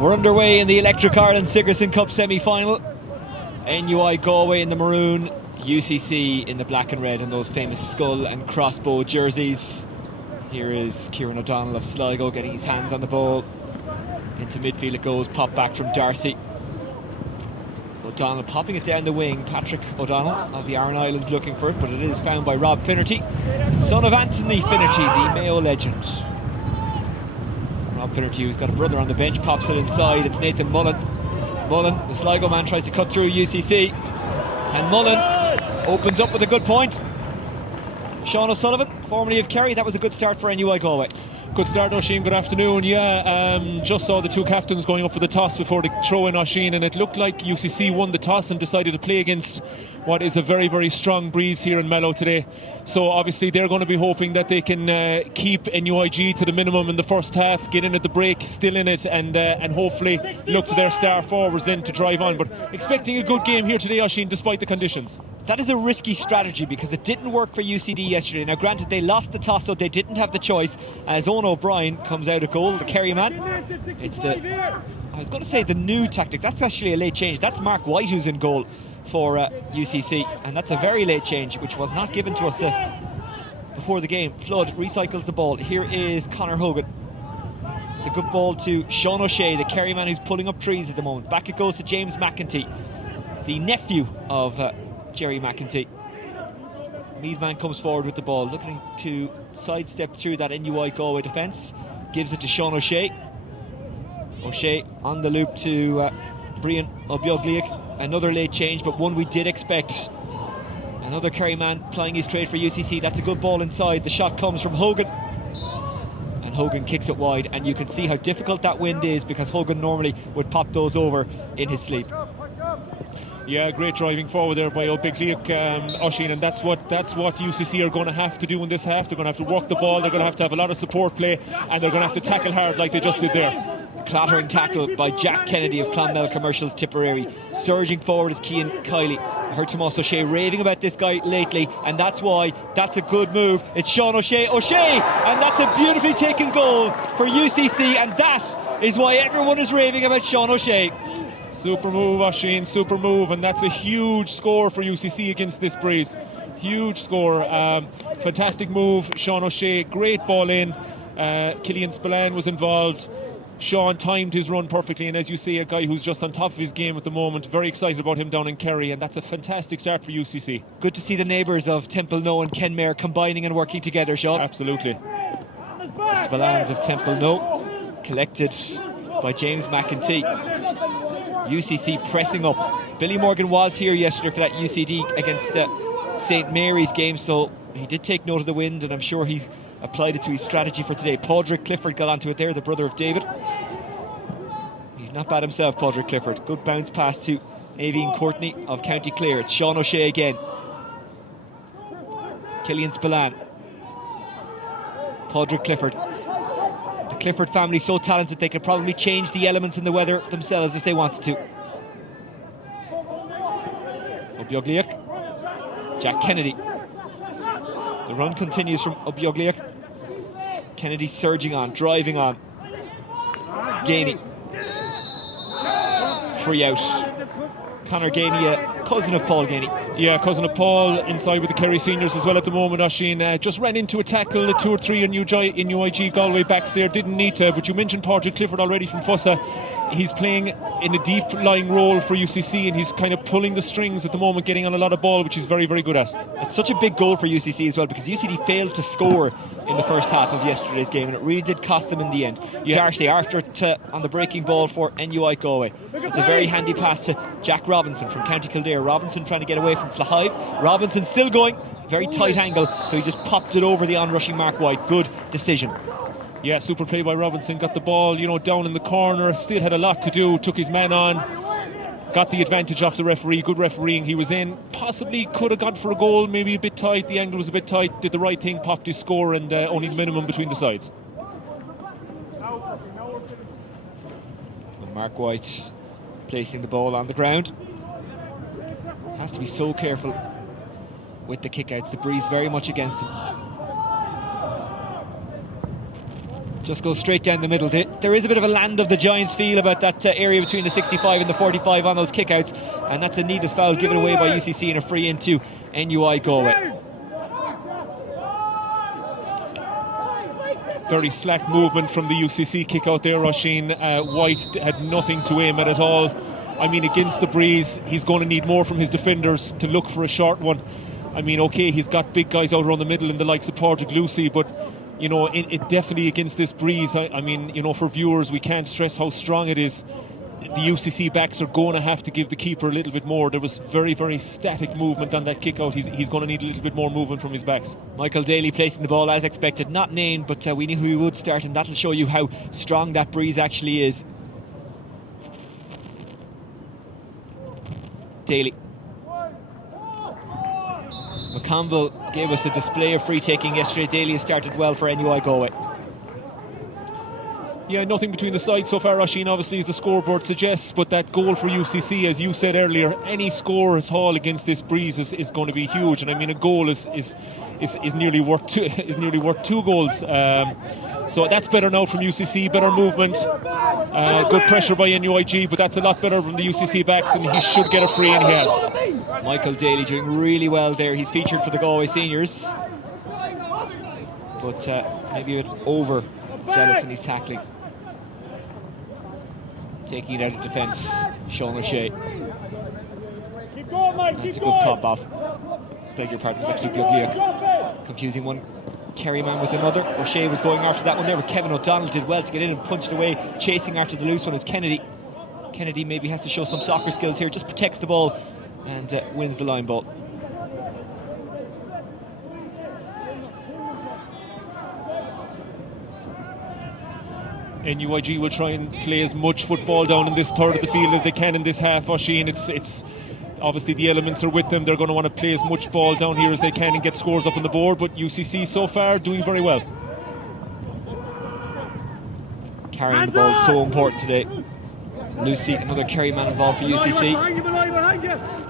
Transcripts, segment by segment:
We're underway in the Electric Ireland Sigerson Cup semi-final. NUI Galway in the maroon, UCC in the black and red, and those famous skull and crossbow jerseys. Here is Kieran O'Donnell of Sligo getting his hands on the ball. Into midfield it goes, pop back from Darcy. O'Donnell popping it down the wing. Patrick O'Donnell of the Aran Islands looking for it, but it is found by Rob Finnerty, son of Anthony Finnerty, the Mayo legend. Rob Finnerty, who's got a brother on the bench, pops it inside. It's Nathan Mullen. Mullen, the Sligo man, tries to cut through UCC, and Mullen opens up with a good point. Sean O'Sullivan, formerly of Kerry, that was a good start for NUI Galway. Good start, Oisín. Good afternoon. Just saw the two captains going up for the toss before the throw in, Oisín, and it looked like UCC won the toss and decided to play against what is a very, very strong breeze here in Mallow today. So obviously they're going to be hoping that they can keep NUIG to the minimum in the first half, get in at the break, still in it, and hopefully look to their star forwards then to drive on. But expecting a good game here today, Oisín, despite the conditions. That is a risky strategy because it didn't work for UCD yesterday. Now granted, they lost the toss, so they didn't have the choice, as Owen O'Brien comes out of goal, the Kerry man. It's I was going to say the new tactic. That's actually a late change. That's Mark White who's in goal for UCC, and that's a very late change which was not given to us before the game. Flood recycles the ball. Here is Conor Hogan. It's a good ball to Sean O'Shea, the Kerry man who's pulling up trees at the moment. Back it goes to James McEntee, the nephew of Jerry McEntee. Meadman comes forward with the ball, looking to sidestep through that NUI Galway defence. Gives it to Sean O'Shea. O'Shea on the loop to Brian O'Biogliac. Another late change, but one we did expect. Another Kerry man plying his trade for UCC. That's a good ball inside. The shot comes from Hogan, and Hogan kicks it wide, and you can see how difficult that wind is because Hogan normally would pop those over in his sleep. Yeah, great driving forward there by O'Biogliac, Oisín, and that's what UCC are going to have to do in this half. They're going to have to work the ball, they're going to have a lot of support play, and they're going to have to tackle hard like they just did there. Clattering tackle by Jack Kennedy of Clonmel Commercials Tipperary. Surging forward is Cian Kiley. I heard Tomas O'Shea raving about this guy lately, and that's why that's a good move. It's Sean O'Shea, and that's a beautifully taken goal for UCC, and that is why everyone is raving about Sean O'Shea. Super move, Oisín, super move, and that's a huge score for UCC against this breeze. Huge score. Fantastic move, Sean O'Shea. Great ball in. Killian Spillane was involved. Sean timed his run perfectly, and as you say, a guy who's just on top of his game at the moment. Very excited about him down in Kerry, and that's a fantastic start for UCC. Good to see the neighbours of Temple Knowe and Kenmare combining and working together, Sean. Absolutely. The Spillans of Temple Knowe, collected by James McEntee. UCC pressing up. Billy Morgan was here yesterday for that UCD against St Mary's game, so he did take note of the wind, and I'm sure he's applied it to his strategy for today. Padraig Clifford got onto it there, the brother of David. He's not bad himself, Padraig Clifford. Good bounce pass to Avian Courtney of County Clare. It's Sean O'Shea again. Killian Spillane. Padraig Clifford. The Clifford family so talented they could probably change the elements in the weather themselves if they wanted to. O'Biogliac. Jack Kennedy. The run continues from O'Biogliac. Kennedy surging on, driving on. Gainey. Free out. Conor Gainey, cousin of Paul Gainey. Yeah, cousin of Paul, inside with the Kerry seniors as well at the moment, Oisín. Just ran into a tackle, 2 or 3 in UIG Galway backs there, didn't need to, but you mentioned Padraig Clifford already from Fussa. He's playing in a deep lying role for UCC, and he's kind of pulling the strings at the moment, getting on a lot of ball, which he's very, very good at. It's such a big goal for UCC as well, because UCD failed to score in the first half of yesterday's game, and it really did cost them in the end. Yeah. Darcy after it on the breaking ball for NUI Galway. It's a very handy pass to Jack Robinson from County Kildare. Robinson trying to get away from Flahive. Robinson still going, very tight angle, so he just popped it over the onrushing Mark White. Good decision. Yeah, super play by Robinson. Got the ball, down in the corner. Still had a lot to do. Took his man on. Got the advantage off the referee. Good refereeing. He was in. Possibly could have gone for a goal. Maybe a bit tight. The angle was a bit tight. Did the right thing. Popped his score, and only the minimum between the sides. And Mark White placing the ball on the ground. Has to be so careful with the kickouts. The breeze very much against him. Just goes straight down the middle. There is a bit of a land of the Giants feel about that area between the 65 and the 45 on those kickouts, and that's a needless foul given away by UCC and a free into NUI Galway. Very slack movement from the UCC kick out there, Roisin. White had nothing to aim at all. I mean, against the breeze, he's going to need more from his defenders to look for a short one. I mean, okay, he's got big guys out around the middle in the likes of Padraig Lucy, but, you know, it definitely against this breeze, I mean, you know, for viewers, we can't stress how strong it is. The UCC backs are going to have to give the keeper a little bit more. There was very, very static movement on that kick out. He's going to need a little bit more movement from his backs. Michael Daly placing the ball as expected, not named, but we knew who he would start, and that'll show you how strong that breeze actually is. Daly. McConville gave us a display of free taking yesterday. Daly has started well for NUI Galway. Yeah, nothing between the sides so far, Roisin, obviously, as the scoreboard suggests, but that goal for UCC, as you said earlier, any score at all against this breeze is going to be huge. And I mean, a goal is nearly worth two goals. So that's better now from UCC, better movement, good pressure by NUIG, but that's a lot better from the UCC backs, and he should get a free, and he has. Michael Daly doing really well there. He's featured for the Galway seniors, but maybe a bit overzealous in his tackling. Taking it out of defence, Sean O'Shea. That's a good top off. Beg your pardon, it was actually Gluglia. Confusing one Kerry man with another. O'Shea was going after that one there, but Kevin O'Donnell did well to get in and punch it away. Chasing after the loose one is Kennedy. Kennedy maybe has to show some soccer skills here, just protects the ball and wins the line ball. NUIG will try and play as much football down in this third of the field as they can in this half, Oisin. It's obviously the elements are with them. They're going to want to play as much ball down here as they can and get scores up on the board, but UCC so far doing very well. Carrying the ball is so important today. Lucy, another carry man involved for UCC.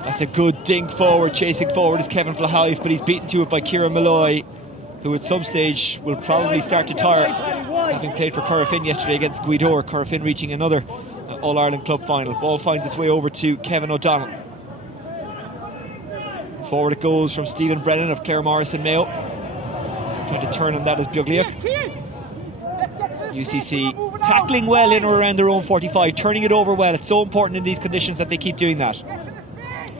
That's a good dink forward. Chasing forward is Kevin Flahive, but he's beaten to it by Kieran Malloy, who at some stage will probably start to tire, having played for Corofin yesterday against Guidor. Corofin reaching another All-Ireland club final. Ball finds its way over to Kevin O'Donnell. Forward it goes from Stephen Brennan of Clare Morrison Mayo. Trying to turn on that is Buglia. UCC tackling well in or around their own 45, turning it over well. It's so important in these conditions that they keep doing that.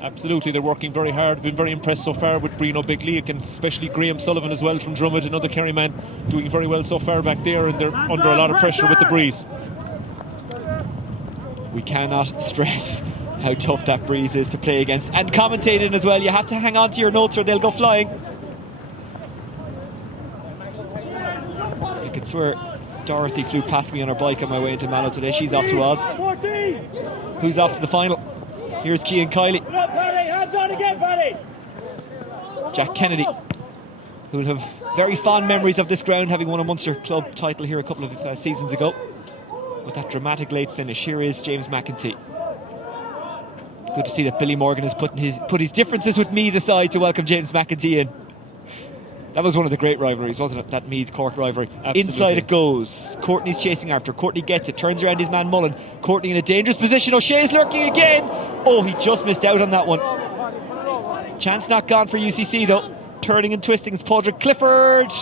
Absolutely, they're working very hard. Been very impressed so far with Brino Bigliak, and especially Graham Sullivan as well from Drummond, another Kerry man, doing very well so far back there, and they're under a lot of pressure with the breeze. We cannot stress how tough that breeze is to play against, and commentating as well. You have to hang on to your notes or they'll go flying. You could swear Dorothy flew past me on her bike on my way into Mallow today. She's off to Oz. Who's off to the final? Here's Cian Kiley. Jack Kennedy, who will have very fond memories of this ground, having won a Munster club title here a couple of seasons ago. With that dramatic late finish, here is James McEntee. Good to see that Billy Morgan has put his differences with Meath aside to welcome James McEntee in. That was one of the great rivalries, wasn't it? That Meath-Cork rivalry. Absolutely. Inside it goes. Courtney's chasing after. Courtney gets it, turns around his man Mullen. Courtney in a dangerous position. O'Shea's lurking again. Oh, he just missed out on that one. Chance not gone for UCC though. Turning and twisting is Padraig Clifford.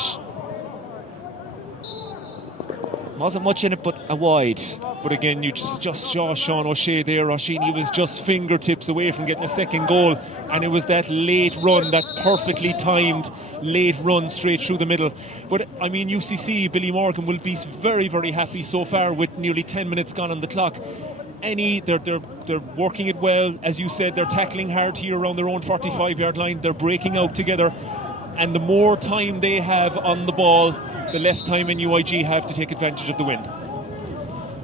Wasn't much in it, but a wide. But again, you just saw Sean O'Shea there, Roisin. He was just fingertips away from getting a second goal, and it was that late run, that perfectly timed late run straight through the middle. But I mean, UCC, Billy Morgan will be very, very happy so far with nearly 10 minutes gone on the clock. They're working it well, as you said. They're tackling hard here around their own 45-yard line. They're breaking out together, and the more time they have on the ball, the less time NUIG have to take advantage of the wind.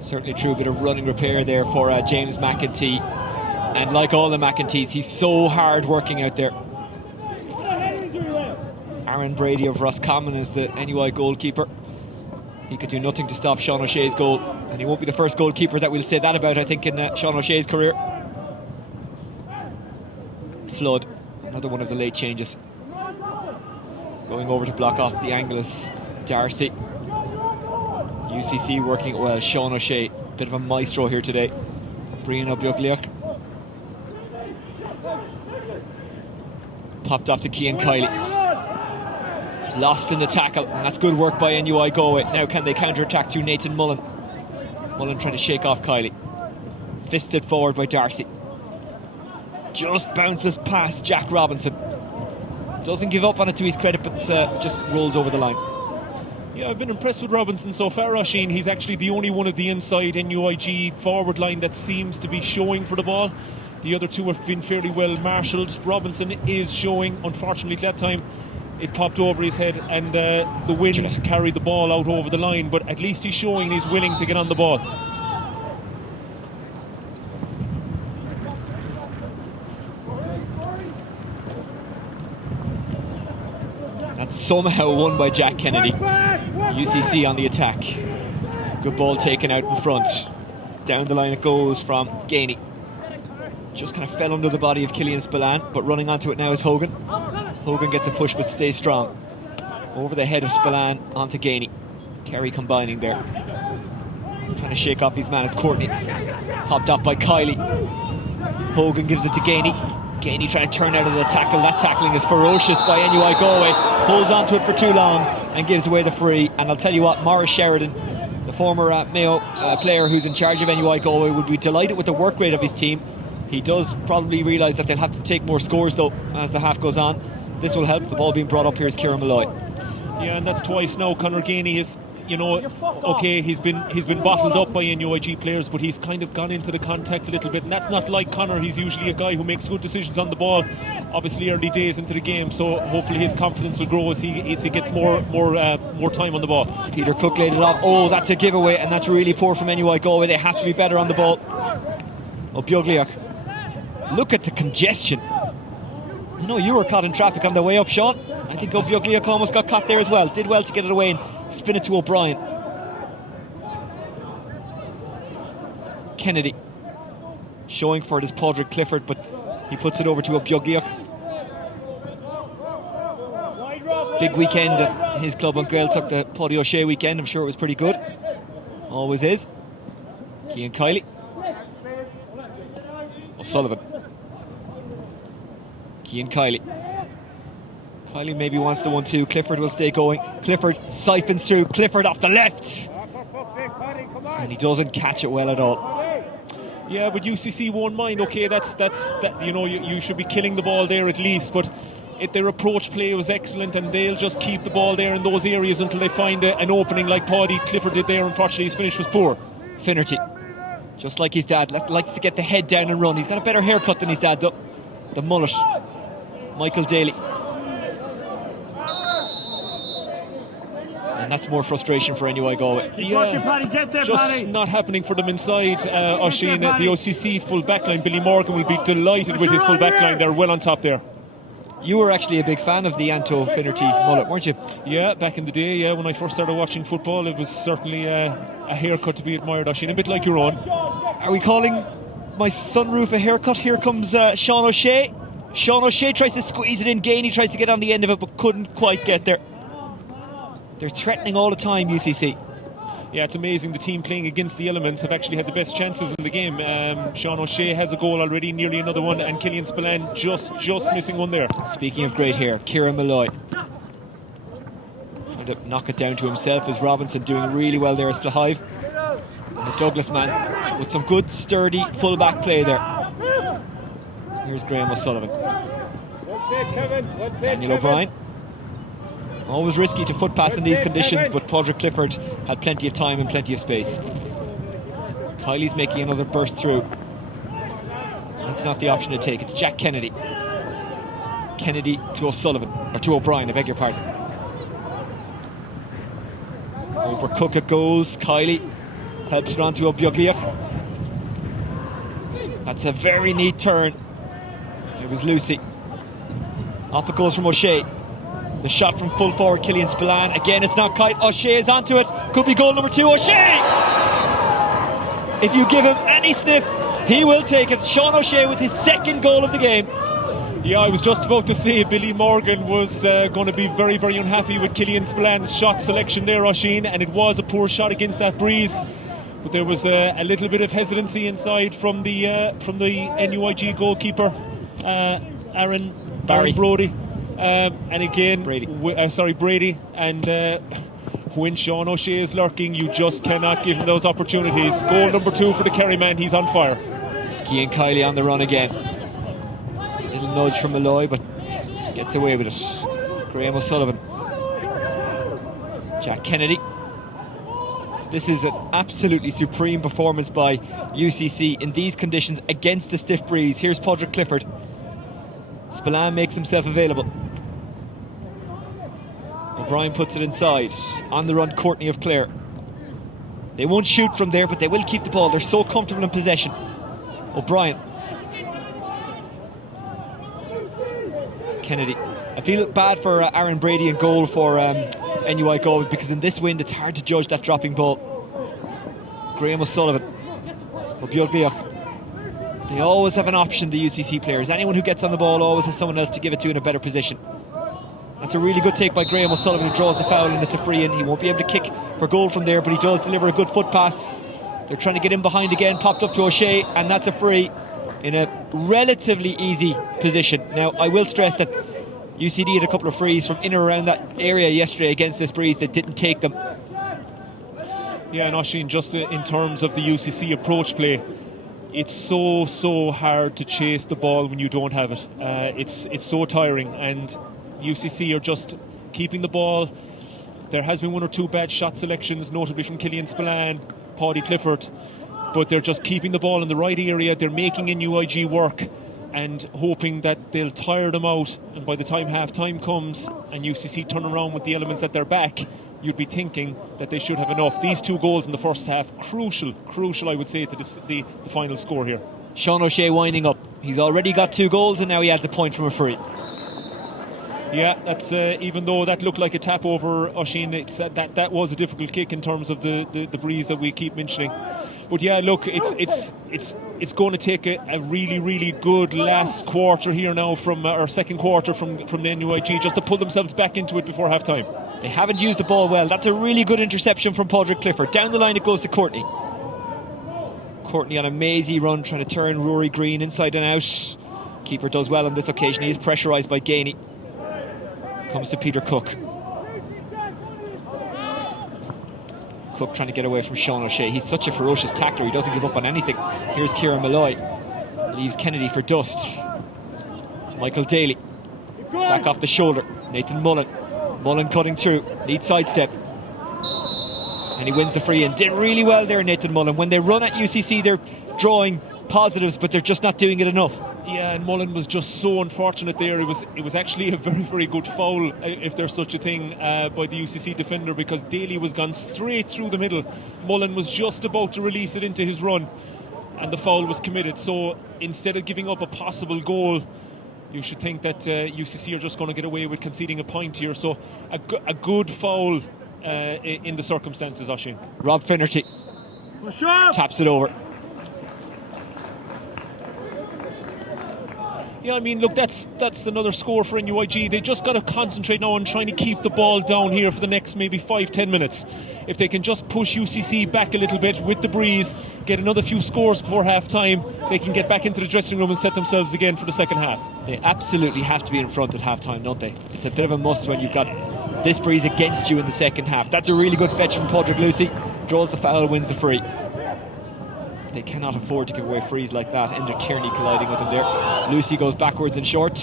Certainly true. A bit of running repair there for James McEntee, and like all the McEntees, he's so hard working out there. Aaron Brady of Roscommon is the NUI goalkeeper. He could do nothing to stop Sean O'Shea's goal, and he won't be the first goalkeeper that we'll say that about, I think, in Sean O'Shea's career. Flood, another one of the late changes. Going over to block off the angle is Darcy. UCC working it well. Sean O'Shea, bit of a maestro here today, bringing up Bugliach. Popped off to Cian Kiley. Lost in the tackle, and that's good work by NUI Galway. Now can they counter-attack through Nathan Mullen? Mullen trying to shake off Kiley. Fisted forward by Darcy. Just bounces past Jack Robinson. Doesn't give up on it to his credit, but just rolls over the line. Yeah, I've been impressed with Robinson so far, Oisín. He's actually the only one of the inside NUIG forward line that seems to be showing for the ball. The other two have been fairly well marshalled. Robinson is showing. Unfortunately, that time it popped over his head and the wind carried the ball out over the line, but at least he's showing he's willing to get on the ball. That's somehow won by Jack Kennedy. UCC on the attack. Good ball taken out in front. Down the line it goes from Gainey. Just kind of fell under the body of Killian Spillane, but running onto it now is Hogan. Hogan gets a push but stays strong. Over the head of Spillane onto Gainey. Kerry combining there. Trying to shake off his man as Courtney. Popped off by Kiley. Hogan gives it to Gainey. Gainey trying to turn out of the tackle. That tackling is ferocious by NUI Galway. Holds onto it for too long and gives away the free. And I'll tell you what, Maurice Sheridan, the former Mayo player who's in charge of NUI Galway, would be delighted with the work rate of his team. He does probably realise that they'll have to take more scores though as the half goes on. This will help. The ball being brought up here is Kieran Malloy. Yeah, and that's twice now. Conor Gainey is, you know, okay, he's been bottled up by NUIG players, but he's kind of gone into the contact a little bit, and that's not like Conor. He's usually a guy who makes good decisions on the ball. Obviously, early days into the game, so hopefully his confidence will grow as he gets more time on the ball. Peter Cook laid it off. Oh, that's a giveaway, and that's really poor from NUI Galway. They have to be better on the ball. Oh, Bugliach. Look at the congestion. I know you were caught in traffic on the way up, Sean. I think Bugliach almost got caught there as well. Did well to get it away and spin it to O'Brien. Kennedy showing for it is Padraig Clifford, but he puts it over to Bugliach. Big weekend at his club on Gaeltacht, the Paddy O'Shea weekend. I'm sure it was pretty good. Always is. Cian Kiley. O'Sullivan. Cian Kiley. Kiley maybe wants the 1-2. Clifford will stay going. Clifford siphons through. Clifford off the left. And he doesn't catch it well at all. Yeah, but UCC won't mind. Okay, that's you know, you should be killing the ball there at least, but their approach play was excellent, and they'll just keep the ball there in those areas until they find an opening like Paddy Clifford did there. Unfortunately, his finish was poor. Finnerty, just like his dad, likes to get the head down and run. He's got a better haircut than his dad though. The mullet. Michael Daly. And that's more frustration for NUI Galway. Yeah, just not happening for them inside. Oisín, the OCC full back line, Billy Morgan will be delighted with his full back line. They're well on top there. You were actually a big fan of the Anto Finnerty mullet, weren't you? Yeah, back in the day, yeah, when I first started watching football, it was certainly a haircut to be admired, Oisín, a bit like your own. Are we calling my sunroof a haircut? Here comes Sean O'Shea. Sean O'Shea tries to squeeze it in. Gainey tries to get on the end of it but couldn't quite get there. They're threatening all the time, UCC. Yeah, it's amazing. The team playing against the elements have actually had the best chances in the game. Sean O'Shea has a goal already, nearly another one, and Killian Spillane just missing one there. Speaking of great hair, Kieran Malloy trying to knock it down to himself as Robinson doing really well there as Flahive. And the Douglas man with some good sturdy full-back play there. Here's Graham O'Sullivan. Daniel O'Brien. Always risky to foot pass in these conditions, but Padraig Clifford had plenty of time and plenty of space. Kiley's making another burst through. That's not the option to take. It's Jack Kennedy. Kennedy to O'Sullivan, or to O'Brien, I beg your pardon. Over Cook it goes. Kiley helps it on to Bugliach. That's a very neat turn. It was Lucy. Off it goes from O'Shea. The shot from full forward Killian Spillane. Again, it's not Kite. O'Shea is onto it. Could be goal number 2. O'Shea! If you give him any sniff, he will take it. Sean O'Shea with his second goal of the game. Yeah, I was just about to say Billy Morgan was going to be very, very unhappy with Killian Spillan's shot selection there, Oisín, and it was a poor shot against that breeze. But there was a little bit of hesitancy inside from the NUIG goalkeeper, Aaron Brody, and again Brady. Brady. And when Sean O'Shea is lurking, you just cannot give him those opportunities. Goal number 2 for the Kerry man. He's on fire. Cian Kiley on the run again. Little nudge from Malloy, but gets away with it. Graham O'Sullivan. Jack Kennedy. This is an absolutely supreme performance by UCC in these conditions against a stiff breeze. Here's Padraig Clifford. Spillane makes himself available. O'Brien puts it inside. On the run, Courtney of Clare. They won't shoot from there, but they will keep the ball. They're so comfortable in possession. O'Brien. Kennedy. I feel bad for Aaron Brady in goal for NUI Galway, because in this wind it's hard to judge that dropping ball. Graham O'Sullivan. They always have an option, the UCC players. Anyone who gets on the ball always has someone else to give it to in a better position. That's a really good take by Graham O'Sullivan, who draws the foul, and it's a free in. He won't be able to kick for goal from there, but he does deliver a good foot pass. They're trying to get in behind again, popped up to O'Shea, and that's a free in a relatively easy position. Now, I will stress that UCD had a couple of frees from in or around that area yesterday against this breeze. They didn't take them. Yeah, and Oisín, just in terms of the UCC approach play, it's so hard to chase the ball when you don't have it. It's so tiring, and UCC are just keeping the ball. There has been one or two bad shot selections, notably from Killian Spillane, Paudie Clifford, but they're just keeping the ball in the right area. They're making NUIG work and hoping that they'll tire them out, and by the time half time comes and UCC turn around with the elements at their back, you'd be thinking that they should have enough. These 2 goals in the first half, crucial I would say, to the final score here. Sean O'Shea winding up. He's already got 2 goals and now he adds a point from a free. Yeah, that's even though that looked like a tap over, Oisín, that was a difficult kick in terms of the breeze that we keep mentioning. But yeah, look, it's going to take a really good last quarter here now from our second quarter from the NUIG, just to pull themselves back into it before half time. They haven't used the ball well. That's a really good interception from Padraig Clifford. Down the line it goes to Courtney. Courtney on a mazy run, trying to turn Rory Green inside and out. Keeper does well on this occasion. He is pressurised by Gainey. Comes to Peter Cook. Cook trying to get away from Sean O'Shea. He's such a ferocious tackler. He doesn't give up on anything. Here's Kieran Malloy. Leaves Kennedy for dust. Michael Daly. Back off the shoulder. Nathan Mullen. Mullen cutting through. Neat sidestep. And he wins the free in. Did really well there, Nathan Mullen. When they run at UCC, they're drawing positives, but they're just not doing it enough. Yeah, and Mullen was just so unfortunate there. It was actually a very good foul, if there's such a thing, by the UCC defender, because Daly was gone straight through the middle. Mullen was just about to release it into his run, and the foul was committed. So instead of giving up a possible goal, you should think that UCC are just going to get away with conceding a point here. So a good foul in the circumstances, Oisín. Rob Finnerty taps it over. Yeah, I mean, look, that's another score for NUIG. They just got to concentrate now on trying to keep the ball down here for the next maybe 5-10 minutes. If they can just push UCC back a little bit with the breeze, get another few scores before half time, they can get back into the dressing room and set themselves again for the second half. They absolutely have to be in front at half time, don't they? It's a bit of a must when you've got this breeze against you in the second half. That's a really good fetch from Padraig Lucy. Draws the foul, wins the free. They cannot afford to give away frees like that. Ender Tierney colliding with him there. Lucy goes backwards and short.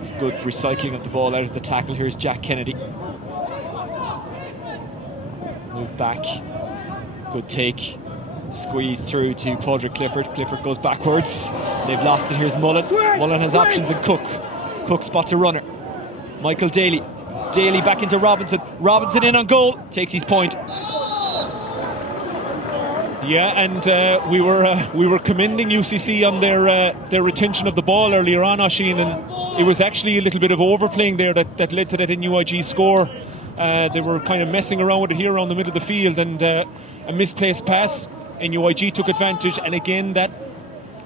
It's good recycling of the ball out of the tackle. Here's Jack Kennedy. Move back. Good take. Squeeze through to Padraig Clifford. Clifford goes backwards. They've lost it. Here's Mullen. Mullen has options, and Cook. Cook spots a runner. Michael Daly. Daly back into Robinson. Robinson in on goal. Takes his point. Yeah, and we were commending UCC on their retention of the ball earlier on, Oisín, and it was actually a little bit of overplaying there that led to that NUIG score. They were kind of messing around with it here around the middle of the field, and a misplaced pass. NUIG took advantage, and again that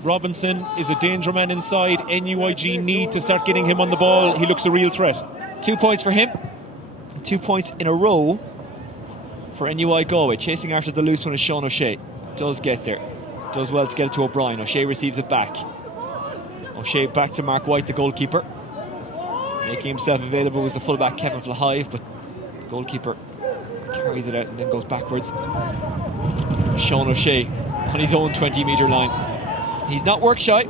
Robinson is a danger man inside. NUIG need to start getting him on the ball. He looks a real threat. 2 points for him. 2 points in a row for NUI Galway. Chasing after the loose one is Sean O'Shea. Does get there. Does well to get it to O'Brien. O'Shea receives it back. O'Shea back to Mark White, the goalkeeper. Making himself available was the fullback Kevin Flahive, but the goalkeeper carries it out and then goes backwards. Sean O'Shea on his own 20-metre line. He's not work shy.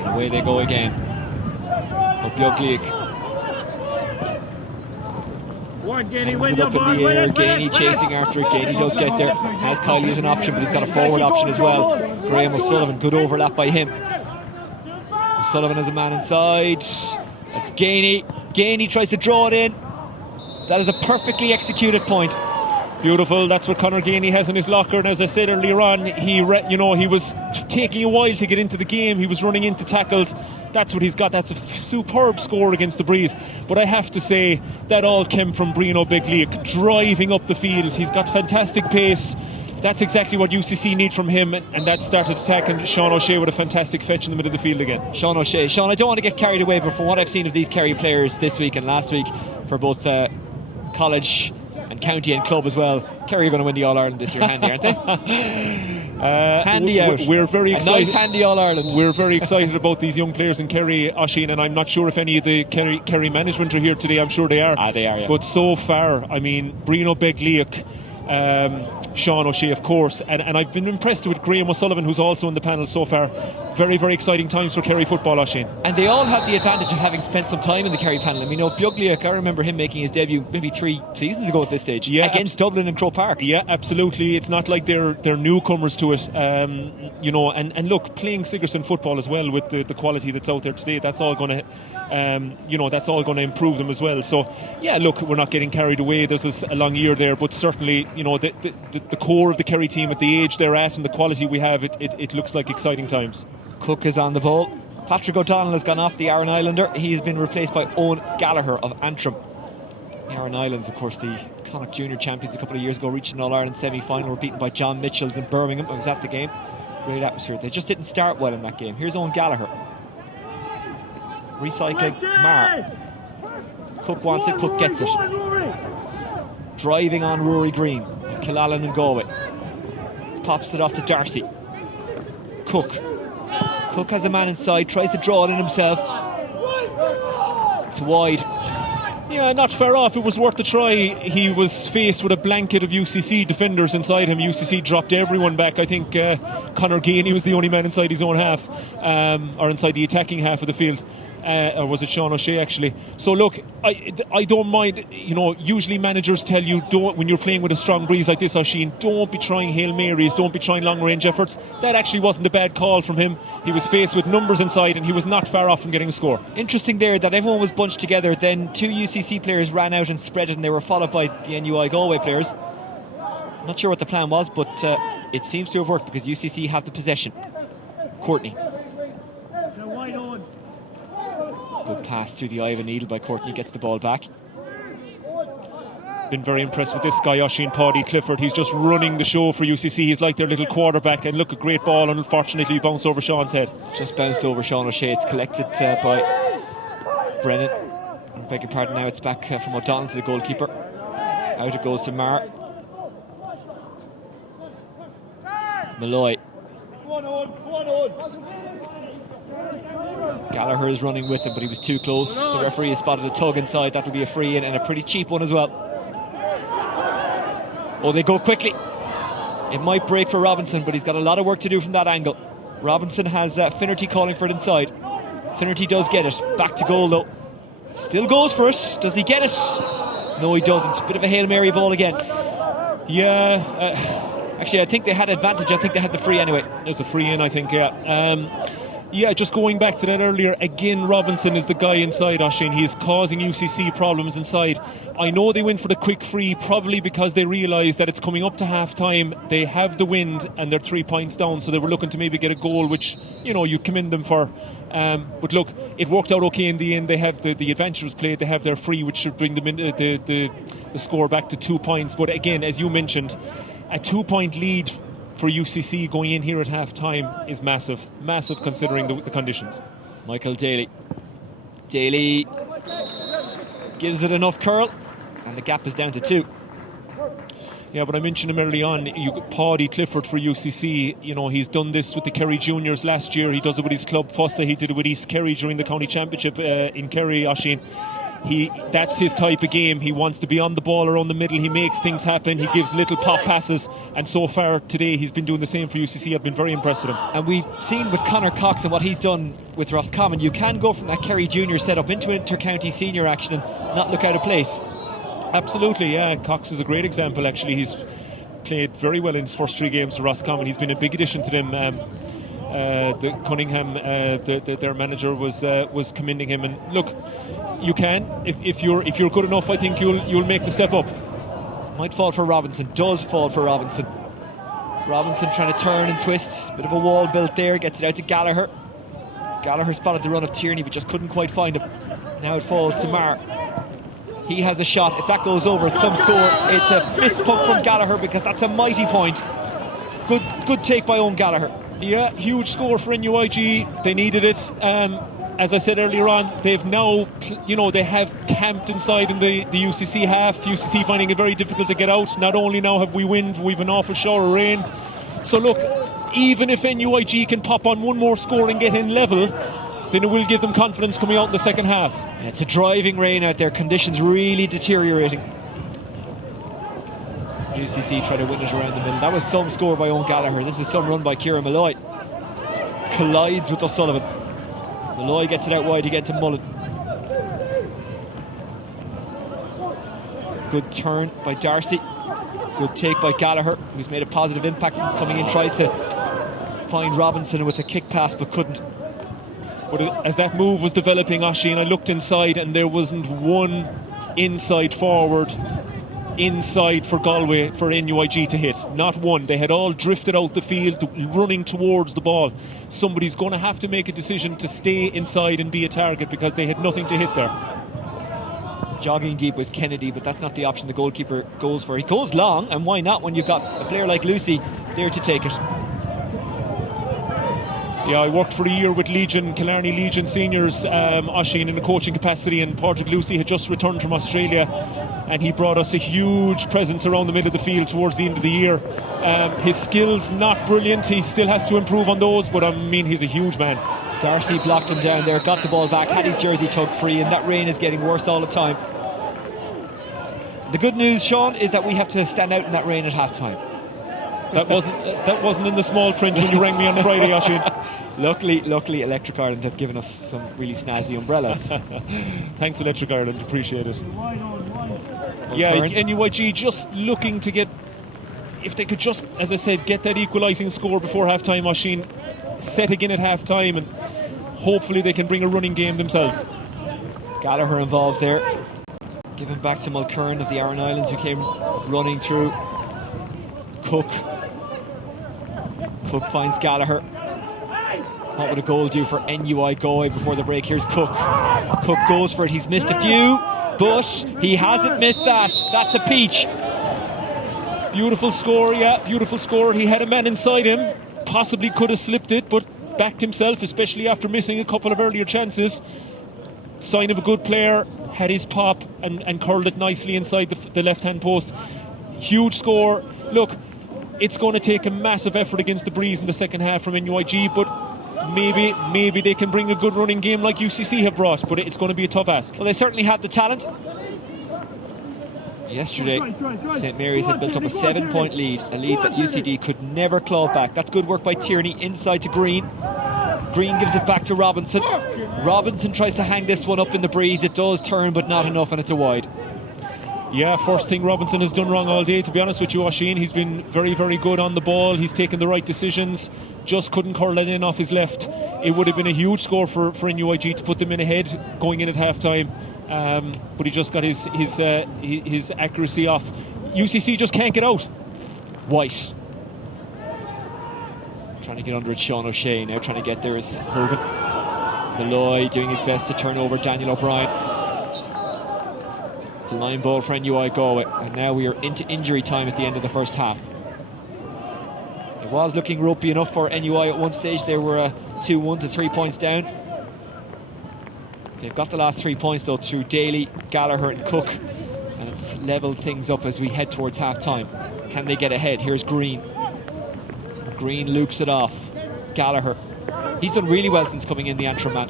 And away they go again. O'Bioglic. Hangs it up in the air. Gainey chasing after it. Gainey does get there. Has Kiley as an option, but he's got a forward option as well. Graham O'Sullivan, good overlap by him. O'Sullivan has a man inside. That's Gainey. Gainey tries to draw it in. That is a perfectly executed point. Beautiful. That's what Conor Gainey has in his locker. And as I said earlier on, he was taking a while to get into the game. He was running into tackles. That's what he's got. That's a superb score against the Breeze. But I have to say, that all came from Brino Beglic driving up the field. He's got fantastic pace. That's exactly what UCC need from him, and that started attacking Sean O'Shea with a fantastic fetch in the middle of the field again. Sean O'Shea. Sean, I don't want to get carried away, but from what I've seen of these Kerry players this week and last week for both college and county and club as well, Kerry are going to win the All-Ireland this year, handy, aren't they? Handy out. We're very excited. Nice handy All-Ireland. We're very excited about these young players in Kerry, Oisín, and I'm not sure if any of the Kerry management are here today. I'm sure they are. They are, yeah. But so far, I mean, Brino Beglic, Sean O'Shea, of course, and I've been impressed with Graham O'Sullivan, who's also in the panel so far. Very, very exciting times for Kerry football, Oisín. And they all have the advantage of having spent some time in the Kerry panel. I mean, Bioglic, I remember him making his debut maybe 3 seasons ago at this stage, against Dublin and Croke Park. Yeah, absolutely. It's not like they're newcomers to it, and look, playing Sigerson football as well with the quality that's out there today, that's all going to that's all going to improve them as well. So yeah, look, we're not getting carried away. There's a long year there, but certainly the core of the Kerry team at the age they're at and the quality we have, it looks like exciting times. Cook is on the ball. Patrick O'Donnell has gone off, the Aran Islander. He has been replaced by Owen Gallagher of Antrim. The Aran Islands, of course, the Connacht Junior champions a couple of years ago, reached an All-Ireland semi-final, were beaten by John Mitchells in Birmingham. I was at the game. Great atmosphere. They just didn't start well in that game. Here's Owen Gallagher. Recycling Mar. Cook wants it, Cook gets it. Driving on Rory Green of Killallen and Galway. Pops it off to Darcy. Cook has a man inside, tries to draw it in himself. It's wide. Yeah, not far off. It was worth a try. He was faced with a blanket of UCC defenders inside him. UCC dropped everyone back. I think Conor Gainey was the only man inside his own half, or inside the attacking half of the field. Or was it Sean O'Shea actually? So look, I don't mind. Usually managers tell you, don't, when you're playing with a strong breeze like this, Oisín, don't be trying Hail Marys, don't be trying long range efforts. That actually wasn't a bad call from him. He was faced with numbers inside and he was not far off from getting a score. Interesting there that everyone was bunched together. Then 2 UCC players ran out and spread it, and they were followed by the NUI Galway players. Not sure what the plan was, but it seems to have worked because UCC have the possession. Courtney. Good pass through the eye of a needle by Courtney, gets the ball back. Been very impressed with this guy, Oisín Paddy Clifford. He's just running the show for UCC. He's like their little quarterback, and look, a great ball, and unfortunately he bounced over Sean's head. Just bounced over Sean O'Shea. It's collected by Brennan. I beg your pardon, now it's back from O'Donnell to the goalkeeper. Out it goes to Mar. Malloy. Gallagher is running with him, but he was too close. The referee has spotted a tug inside. That will be a free in, and a pretty cheap one as well. Oh, they go quickly. It might break for Robinson, but he's got a lot of work to do from that angle. Robinson has Finnerty calling for it inside. Finnerty does get it. Back to goal though. Still goes for it. Does he get it? No, he doesn't. Bit of a Hail Mary ball again. Yeah. Actually, I think they had advantage. I think they had the free anyway. There's a free in, I think, yeah. Yeah, just going back to that earlier, again, Robinson is the guy inside, Oisín. He's causing UCC problems inside. I know they went for the quick free, probably because they realised that it's coming up to half-time. They have the wind and they're 3 points down, so they were looking to maybe get a goal, which, you commend them for. But look, it worked out okay in the end. They have the advantage was played. They have their free, which should bring them in the score back to 2 points. But again, as you mentioned, a 2-point lead for UCC going in here at half time is massive considering the conditions. Michael Daly gives it enough curl, and the gap is down to 2. Yeah, but I mentioned him early on. Paddy Clifford for UCC. He's done this with the Kerry Juniors last year. He does it with his club Fossa. He did it with East Kerry during the county championship in Kerry. Oisín. That's his type of game. He wants to be on the ball around the middle. He makes things happen. He gives little pop passes, and so far today he's been doing the same for UCC. I've been very impressed with him. And we've seen with Conor Cox and what he's done with Roscommon, you can go from that Kerry Junior setup into inter-county senior action and not look out of place. Absolutely, yeah. Cox is a great example, actually. He's played very well in his first 3 games for Roscommon. He's been a big addition to them. The Cunningham, their manager, was commending him. And look, you can, if you're good enough, I think you'll make the step up. Might fall for Robinson. Does fall for Robinson. Robinson trying to turn and twist. Bit of a wall built there. Gets it out to Gallagher. Gallagher spotted the run of Tierney, but just couldn't quite find him. Now it falls to Marr. He has a shot. If that goes over, it's some score. It's a fist pump from Gallagher, because that's a mighty point. Good take by Owen Gallagher. Yeah, huge score for NUIG. They needed it. As I said earlier on, they've now, they have camped inside in the UCC half. UCC finding it very difficult to get out. Not only now have we wind, we've an awful shower of rain. So look, even if NUIG can pop on one more score and get in level, then it will give them confidence coming out in the second half. It's a driving rain out there. Conditions really deteriorating. UCC try to win it around the middle. That was some score by Owen Gallagher. This is some run by Ciara Malloy. Collides with O'Sullivan. Malloy gets it out wide again to Mullen. Good turn by Darcy. Good take by Gallagher, who's made a positive impact since coming in. Tries to find Robinson with a kick pass but couldn't. But as that move was developing, Oisín, I looked inside and there wasn't one inside forward inside for Galway for NUIG to hit. Not one. They had all drifted out the field running towards the ball. Somebody's going to have to make a decision to stay inside and be a target, because they had nothing to hit there. Jogging deep was Kennedy, but that's not the option the goalkeeper goes for. He goes long, and why not when you've got a player like Lucy there to take it. Yeah, I worked for a year with Killarney Legion Seniors, Oisín, in a coaching capacity, and Patrick Lucy had just returned from Australia, and he brought us a huge presence around the middle of the field towards the end of the year. His skills not brilliant. He still has to improve on those, but I mean, he's a huge man. Darcy blocked him down there, got the ball back, had his jersey tugged free, and that rain is getting worse all the time. The good news, Sean, is that we have to stand out in that rain at half time. That wasn't in the small print when you rang me on Friday, Oisín. Luckily Electric Ireland have given us some really snazzy umbrellas. Thanks, Electric Ireland, appreciate it. Yeah, NUIG just looking to get, if they could just, as I said, get that equalising score before half time, Oisín, set again at half time, and hopefully they can bring a running game themselves. Gallagher involved there, given back to Mulkern of the Aran Islands, who came running through. Cook finds Gallagher. What would a goal do for NUI Galway before the break? Here's Cook. Cook goes for it. He's missed a few, but he hasn't missed that. That's a peach. Beautiful score, yeah, beautiful score. He had a man inside him. Possibly could have slipped it, but backed himself, especially after missing a couple of earlier chances. Sign of a good player. Had his pop and curled it nicely inside the left-hand post. Huge score. Look, it's going to take a massive effort against the breeze in the second half from NUIG, but maybe they can bring a good running game like UCC have brought, but it's going to be a tough ask. Well, they certainly have the talent. Yesterday, St Mary's had built up a 7-point lead, a lead that UCD could never claw back. That's good work by Tierney, inside to Green. Green gives it back to Robinson. Robinson tries to hang this one up in the breeze. It does turn, but not enough, and it's a wide. Yeah, first thing Robinson has done wrong all day, to be honest with you, Oisín. He's been very, very good on the ball. He's taken the right decisions. Just couldn't curl it in off his left. It would have been a huge score for NUIG to put them in ahead going in at half time. But he just got his accuracy off. UCC just can't get out. White trying to get under it. Sean O'Shea now trying to get there is Hogan. Malloy doing his best to turn over Daniel O'Brien. It's a line ball for NUI Galway, and now we are into injury time at the end of the first half. It was looking ropey enough for NUI at one stage. They were 2-1 to 3 points down. They've got the last 3 points though through Daly, Gallagher and Cook, and it's levelled things up as we head towards half time. Can they get ahead? Here's Green. Green loops it off. Gallagher. He's done really well since coming in, the Antrim man.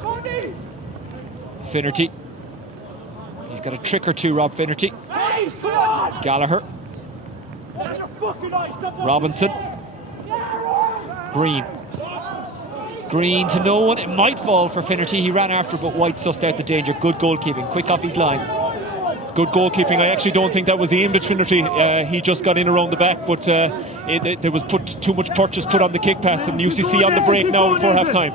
Finnerty. He's got a trick or two, Rob Finnerty. Gallagher. Robinson. Green. Green to no one. It might fall for Finnerty. He ran after, but White sussed out the danger. Good goalkeeping. Quick off his line. Good goalkeeping. I actually don't think that was aimed at Finnerty. He just got in around the back, but there was too much purchase put on the kick pass, and UCC on the break now before half time.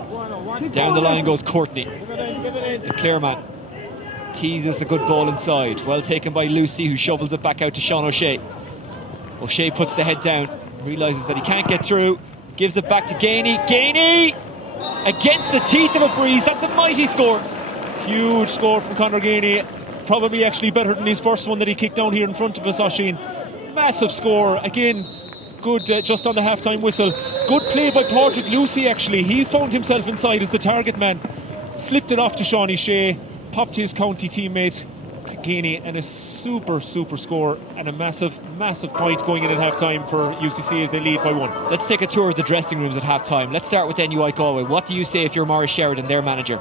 Down the line goes Courtney, the clear man. Teases a good ball inside. Well taken by Lucy, who shovels it back out to Sean O'Shea. O'Shea puts the head down, realises that he can't get through, gives it back to Gainey. Gainey! Against the teeth of a breeze. That's a mighty score. Huge score from Conor Gainey. Probably actually better than his first one that he kicked down here in front of us, Oisín. Massive score. Again, good just on the half-time whistle. Good play by Patrick Lucy, actually. He found himself inside as the target man. Slipped it off to Sean O'Shea. Popped his county teammate Gainey, and a super score and a massive point going in at half-time for UCC as they lead by 1. Let's take a tour of the dressing rooms at half-time. Let's start with NUI Galway. What do you say if you're Maurice Sheridan, their manager?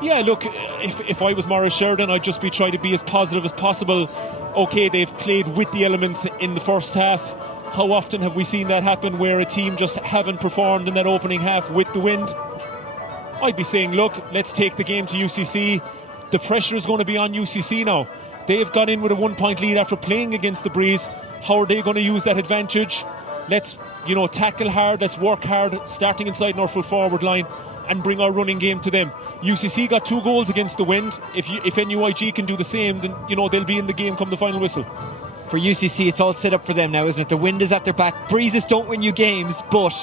Yeah, look, if I was Maurice Sheridan, I'd just be trying to be as positive as possible. Okay, they've played with the elements in the first half. How often have we seen that happen where a team just haven't performed in that opening half with the wind? I'd be saying, look, let's take the game to UCC. The pressure is going to be on UCC now. They've gone in with a 1-point lead after playing against the breeze. How are they going to use that advantage? Let's, tackle hard, let's work hard, starting inside our full forward line, and bring our running game to them. UCC got 2 goals against the wind. If NUIG can do the same, then they'll be in the game come the final whistle. For UCC, it's all set up for them now, isn't it? The wind is at their back. Breezes don't win you games, but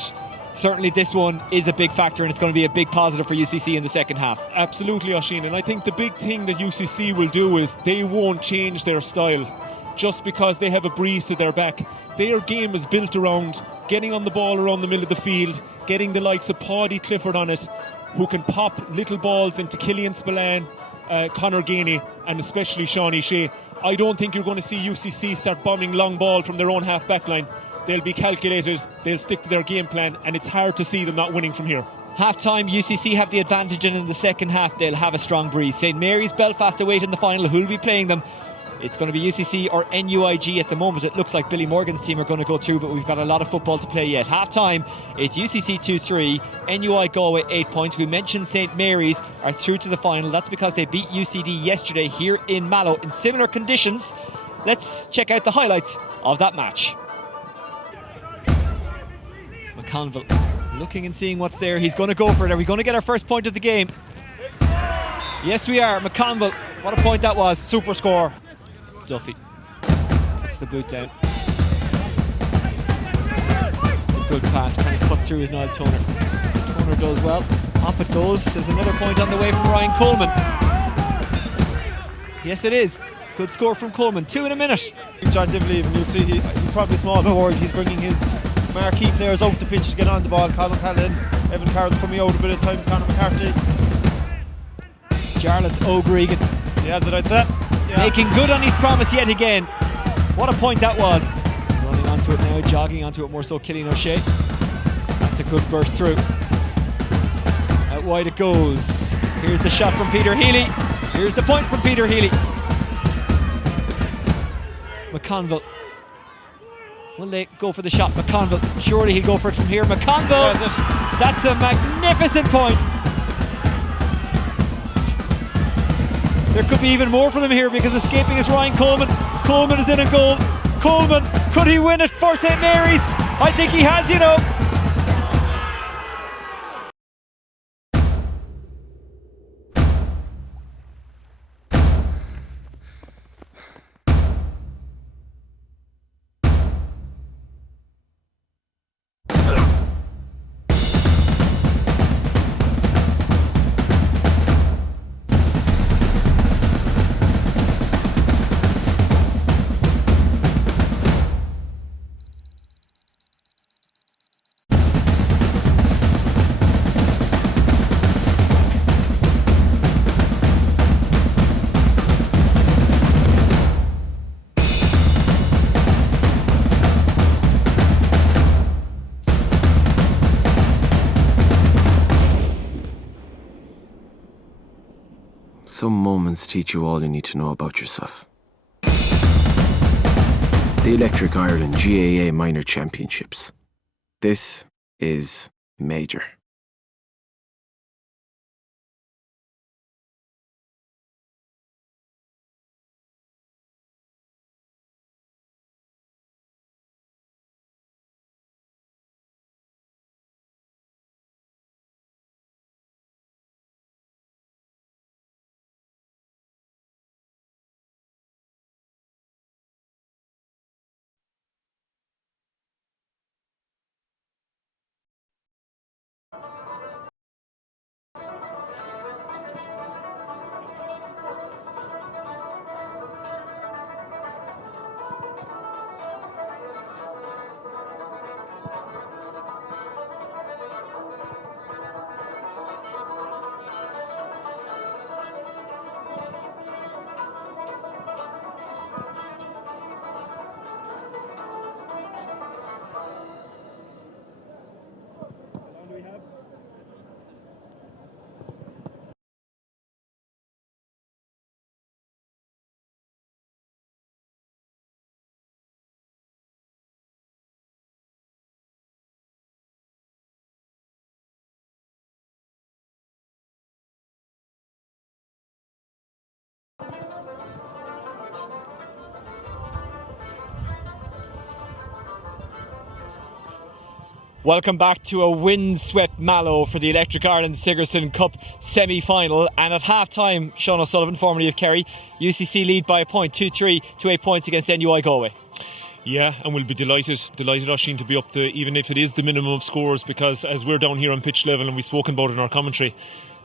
certainly this one is a big factor, and it's going to be a big positive for UCC in the second half. Absolutely, Oisín. And I think the big thing that UCC will do is they won't change their style just because they have a breeze to their back. Their game is built around getting on the ball around the middle of the field, getting the likes of Paddy Clifford on it, who can pop little balls into Killian Spillane, Conor Gainey, and especially Sean O'Shea. I don't think you're going to see UCC start bombing long ball from their own half-back line. They'll be calculated, they'll stick to their game plan, and it's hard to see them not winning from here. Half-time, UCC have the advantage, and in the second half they'll have a strong breeze. St Mary's Belfast await in the final. Who'll be playing them? It's going to be UCC or NUIG at the moment. It looks like Billy Morgan's team are going to go through, but we've got a lot of football to play yet. Half-time, it's UCC 2-3, NUI Galway 8 points. We mentioned St Mary's are through to the final. That's because they beat UCD yesterday here in Mallow in similar conditions. Let's check out the highlights of that match. McConville looking and seeing what's there. He's going to go for it. Are we going to get our first point of the game? Yes, we are. McConville, what a point that was. Super score. Duffy puts the boot down. It's a good pass, trying to cut through his Niall Toner. Toner does well. Off it goes. There's another point on the way from Ryan Coleman. Yes, it is. Good score from Coleman. 2 in a minute. John Divley, and you'll see he's probably small forward. He's bringing his marquee players out the pitch to get on the ball. Colin Callan, Evan Carroll's coming out a bit at times. Conor McCarthy. Jarlath O'Gregan. He has it, I'd say. Yeah. Making good on his promise yet again. What a point that was. Running onto it now, jogging onto it more so, Killian O'Shea. That's a good burst through. Out wide it goes. Here's the shot from Peter Healy. Here's the point from Peter Healy. McConville. Will they go for the shot? McConville. Surely he'll go for it from here. McConville. That's a magnificent point. There could be even more for them here because escaping is Ryan Coleman. Coleman is in a goal. Coleman, could he win it for St Mary's? I think he has, Some moments teach you all you need to know about yourself. The Electric Ireland GAA Minor Championships. This is major. Welcome back to a wind-swept Mallow for the Electric Ireland Sigerson Cup semi-final. And at half-time, Sean O'Sullivan, formerly of Kerry, UCC lead by a point, 2-3 to 8 points against NUI Galway. Yeah, and we'll be delighted, Oisín, to be up the, even if it is the minimum of scores, because as we're down here on pitch level and we've spoken about it in our commentary,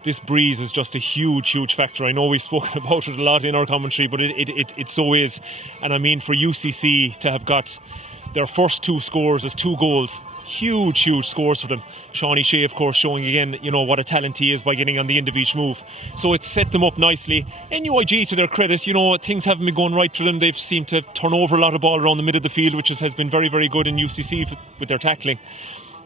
this breeze is just a huge factor. I know we've spoken about it a lot in our commentary, but it so is. And I mean, for UCC to have got their first two scores as 2 goals, huge scores for them. Seanie Shea, of course, showing again, what a talent he is by getting on the end of each move. So it's set them up nicely. NUIG, to their credit, things haven't been going right for them. They've seemed to turn over a lot of ball around the middle of the field, which has been very, very good in UCC with their tackling.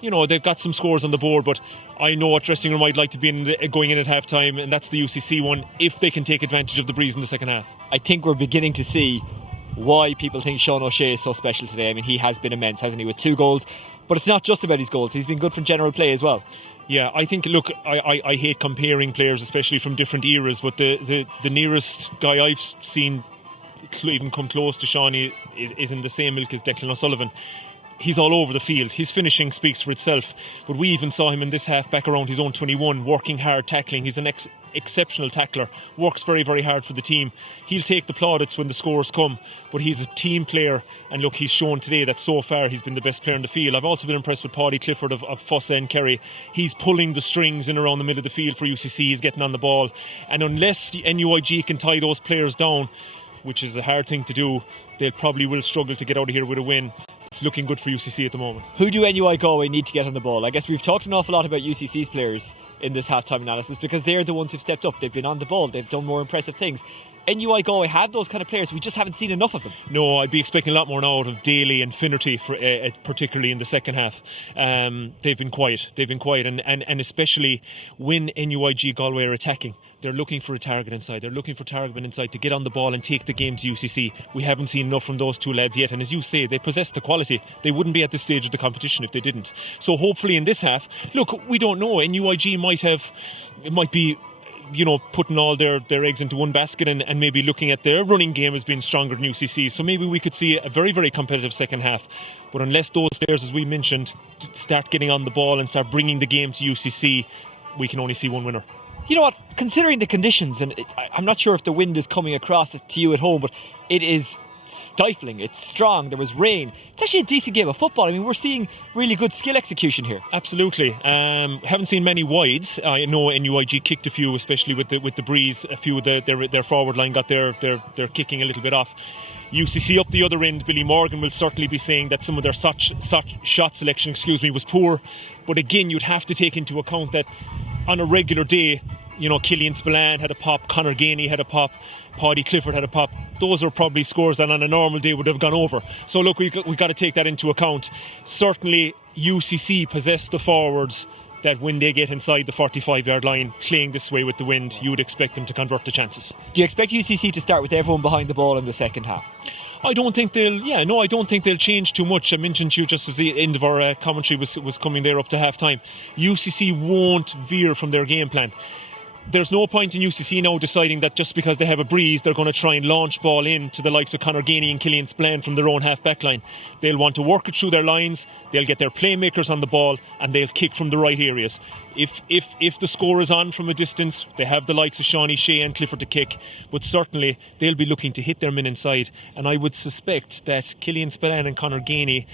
They've got some scores on the board, but I know what dressing room I'd like to be in going in at half time, and that's the UCC one, if they can take advantage of the breeze in the second half. I think we're beginning to see why people think Sean O'Shea is so special today. I mean, he has been immense, hasn't he, with 2 goals. But it's not just about his goals. He's been good from general play as well. Yeah, I think, look, I hate comparing players, especially from different eras, but the nearest guy I've seen even come close to Seanie is in the same ilk as Declan O'Sullivan. He's all over the field. His finishing speaks for itself. But we even saw him in this half back around his own 21, working hard, tackling. He's an exceptional tackler, works very, very hard for the team. He'll take the plaudits when the scores come, but he's a team player. And look, he's shown today that so far he's been the best player in the field. I've also been impressed with Paddy Clifford of Fossa and Kerry. He's pulling the strings in around the middle of the field for UCC. He's getting on the ball. And unless the NUIG can tie those players down, which is a hard thing to do, they probably will struggle to get out of here with a win. It's looking good for UCC at the moment. Who do NUI Galway need to get on the ball? I guess we've talked an awful lot about UCC's players in this half-time analysis because they're the ones who've stepped up. They've been on the ball. They've done more impressive things. NUI Galway have those kind of players. We just haven't seen enough of them. No, I'd be expecting a lot more now out of Daly and Finnerty, particularly in the second half. They've been quiet. And especially when NUIG Galway are attacking, they're looking for a target inside. They're looking for target inside to get on the ball and take the game to UCC. We haven't seen enough from those 2 lads yet. And as you say, they possess the quality. They wouldn't be at this stage of the competition if they didn't. So hopefully in this half, look, we don't know. NUIG might be putting all their eggs into one basket and maybe looking at their running game as being stronger than UCC. So maybe we could see a very, very competitive second half. But unless those players, as we mentioned, start getting on the ball and start bringing the game to UCC, we can only see one winner. You know what, considering the conditions, and I'm not sure if the wind is coming across to you at home, but it is stifling, it's strong, there was rain. It's actually a decent game of football. I mean, we're seeing really good skill execution here. Absolutely. Haven't seen many wides. I know NUIG kicked a few, especially with the breeze. A few of their forward line got their kicking a little bit off. UCC up the other end, Billy Morgan will certainly be saying that some of their shot selection was poor. But again, you'd have to take into account that on a regular day, Killian Spillane had a pop, Conor Ganey had a pop, Paddy Clifford had a pop. Those are probably scores that on a normal day would have gone over. So look, we got to take that into account. Certainly UCC possessed the forwards that when they get inside the 45-yard line, playing this way with the wind, you would expect them to convert the chances. Do you expect UCC to start with everyone behind the ball in the second half? I don't think they'll change too much. I mentioned to you just as the end of our commentary was coming there up to half time. UCC won't veer from their game plan. There's no point in UCC now deciding that just because they have a breeze, they're going to try and launch ball in to the likes of Conor Ganey and Killian Spillane from their own half-back line. They'll want to work it through their lines, they'll get their playmakers on the ball, and they'll kick from the right areas. If the score is on from a distance, they have the likes of Shawnee Shea and Clifford to kick, but certainly they'll be looking to hit their men inside, and I would suspect that Killian Spillane and Conor Ganey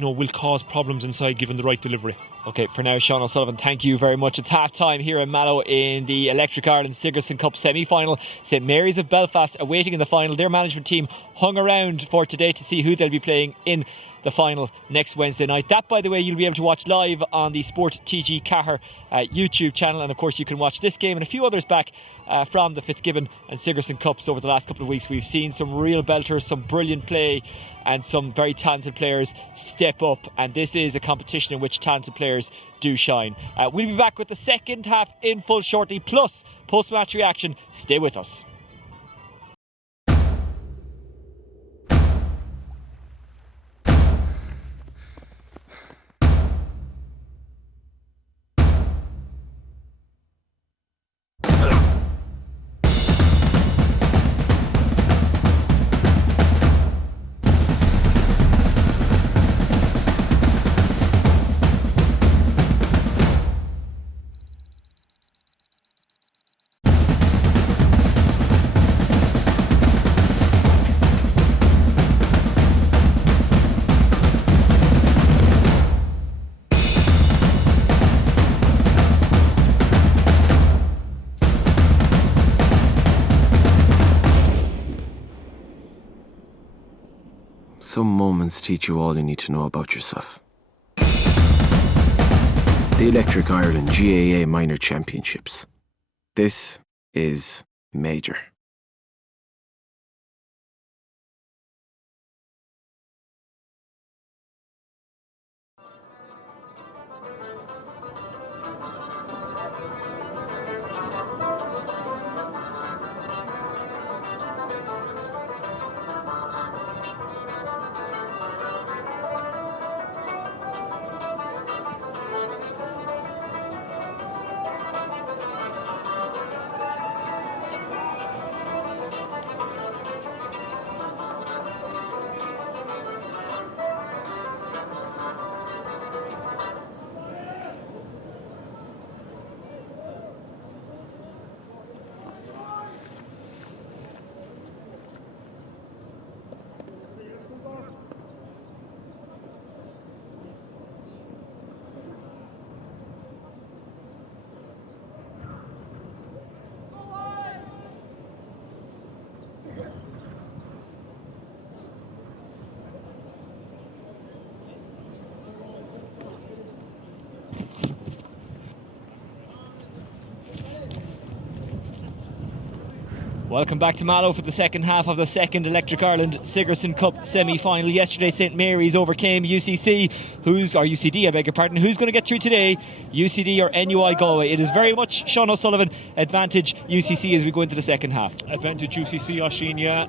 will cause problems inside given the right delivery. Okay, for now, Sean O'Sullivan, thank you very much. It's half-time here in Mallow in the Electric Ireland Sigerson Cup semi-final. St Mary's of Belfast awaiting in the final. Their management team hung around for today to see who they'll be playing in the final next Wednesday night. That, by the way, you'll be able to watch live on the Sport TG Cahir YouTube channel, and of course you can watch this game and a few others back from the Fitzgibbon and Sigerson Cups over the last couple of weeks. We've seen some real belters, some brilliant play, and some very talented players step up, and this is a competition in which talented players do shine. We'll be back with the second half in full shortly, plus post-match reaction. Stay with us. Some moments teach you all you need to know about yourself. The Electric Ireland GAA Minor Championships. This is major. Welcome back to Mallow for the second half of the second Electric Ireland Sigerson Cup semi-final. Yesterday, St Mary's overcame UCC, UCD, I beg your pardon. Who's going to get through today, UCD or NUI Galway? It is very much Sean O'Sullivan advantage UCC as we go into the second half. Advantage UCC, Oisín, yeah.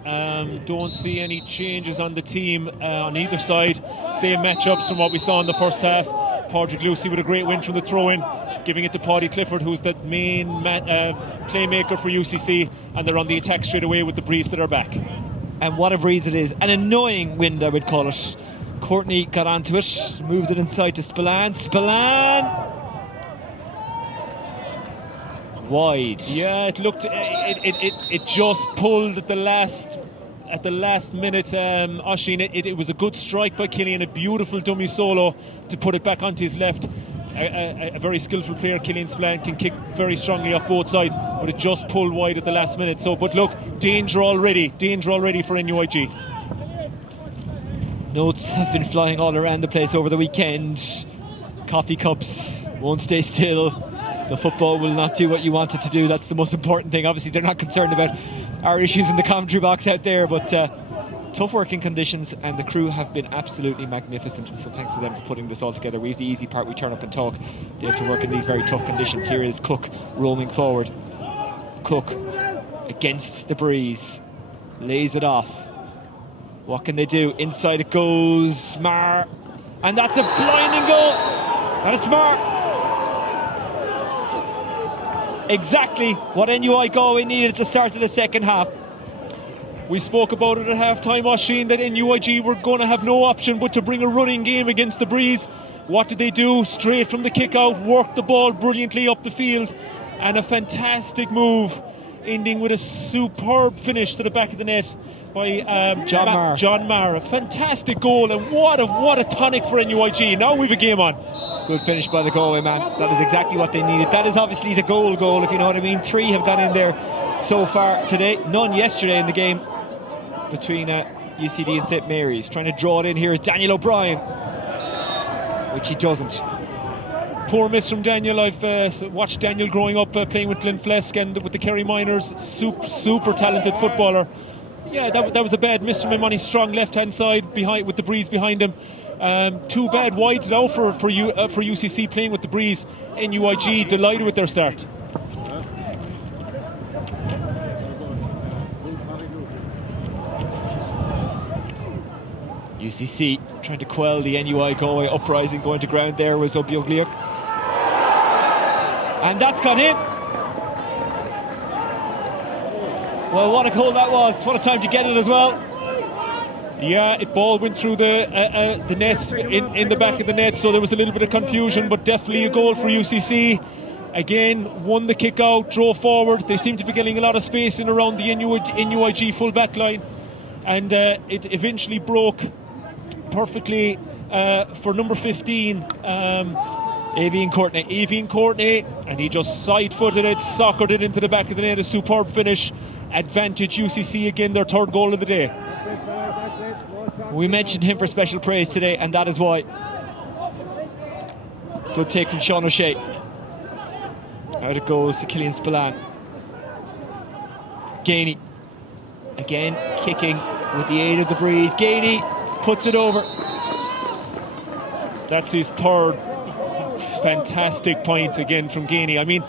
Don't see any changes on the team on either side. Same matchups from what we saw in the first half. Padraig Lucy with a great win from the throw-in, giving it to Paddy Clifford, who's the main playmaker for UCC, and they're on the attack straight away with the breeze to their back. And what a breeze it is. An annoying wind, I would call it. Courtney got onto it, moved it inside to Spillane. Wide. Yeah, it looked. It just pulled at the last minute. Oisín, it was a good strike by Killian, a beautiful dummy solo to put it back onto his left. A very skillful player, Killian Spillane, can kick very strongly off both sides, but it just pulled wide at the last minute. So, but look, danger already for NUIG. Notes have been flying all around the place over the weekend. Coffee cups won't stay still. The football will not do what you want it to do. That's the most important thing. Obviously, they're not concerned about our issues in the commentary box out there, but Tough working conditions, and the crew have been absolutely magnificent, so thanks to them for putting this all together. We have the easy part, we turn up and talk. They have to work in these very tough conditions. Here is Cook roaming forward. Cook against the breeze, lays it off. What can they do? Inside it goes, Mar, and that's a blinding goal, and it's Mar. Exactly what NUI Galway needed at the start of the second half. We spoke about it at half-time, Oisín, that NUIG were going to have no option but to bring a running game against the breeze. What did they do? Straight from the kick-out, worked the ball brilliantly up the field, and a fantastic move, ending with a superb finish to the back of the net by John Marr. A fantastic goal, and what a tonic for NUIG. Now we've a game on. Good finish by the Galway man. That is exactly what they needed. That is obviously the goal, if you know what I mean. 3 have gone in there so far today. None yesterday in the game between UCD and St Mary's. Trying to draw it in here is Daniel O'Brien, which he doesn't. Poor miss from Daniel. I've watched Daniel growing up playing with Glenflesk and with the Kerry Miners. Super talented footballer. Yeah, that was a bad miss from him on his strong left-hand side behind, with the breeze behind him. 2 bad wides now for UCC playing with the breeze. NUIG delighted with their start. UCC trying to quell the NUI Galway uprising. Going to ground there was Obiogliuk, and that's gone in. Well, what a goal that was. What a time to get it as well. Yeah, ball went through the net, in the back of the net, so there was a little bit of confusion, but definitely a goal for UCC. Again, won the kick out, drove forward. They seem to be getting a lot of space in around the NUIG full back line, and it eventually broke perfectly for number 15, Avian Courtney, and he just side-footed it, soccered it into the back of the net. A superb finish. Advantage UCC again, their 3rd goal of the day. We mentioned him for special praise today, and that is why. Good take from Sean O'Shea. Out it goes to Killian Spillane. Gainey again kicking with the aid of the breeze. Gainey puts it over. That's his 3rd fantastic point again from Gainey. I mean,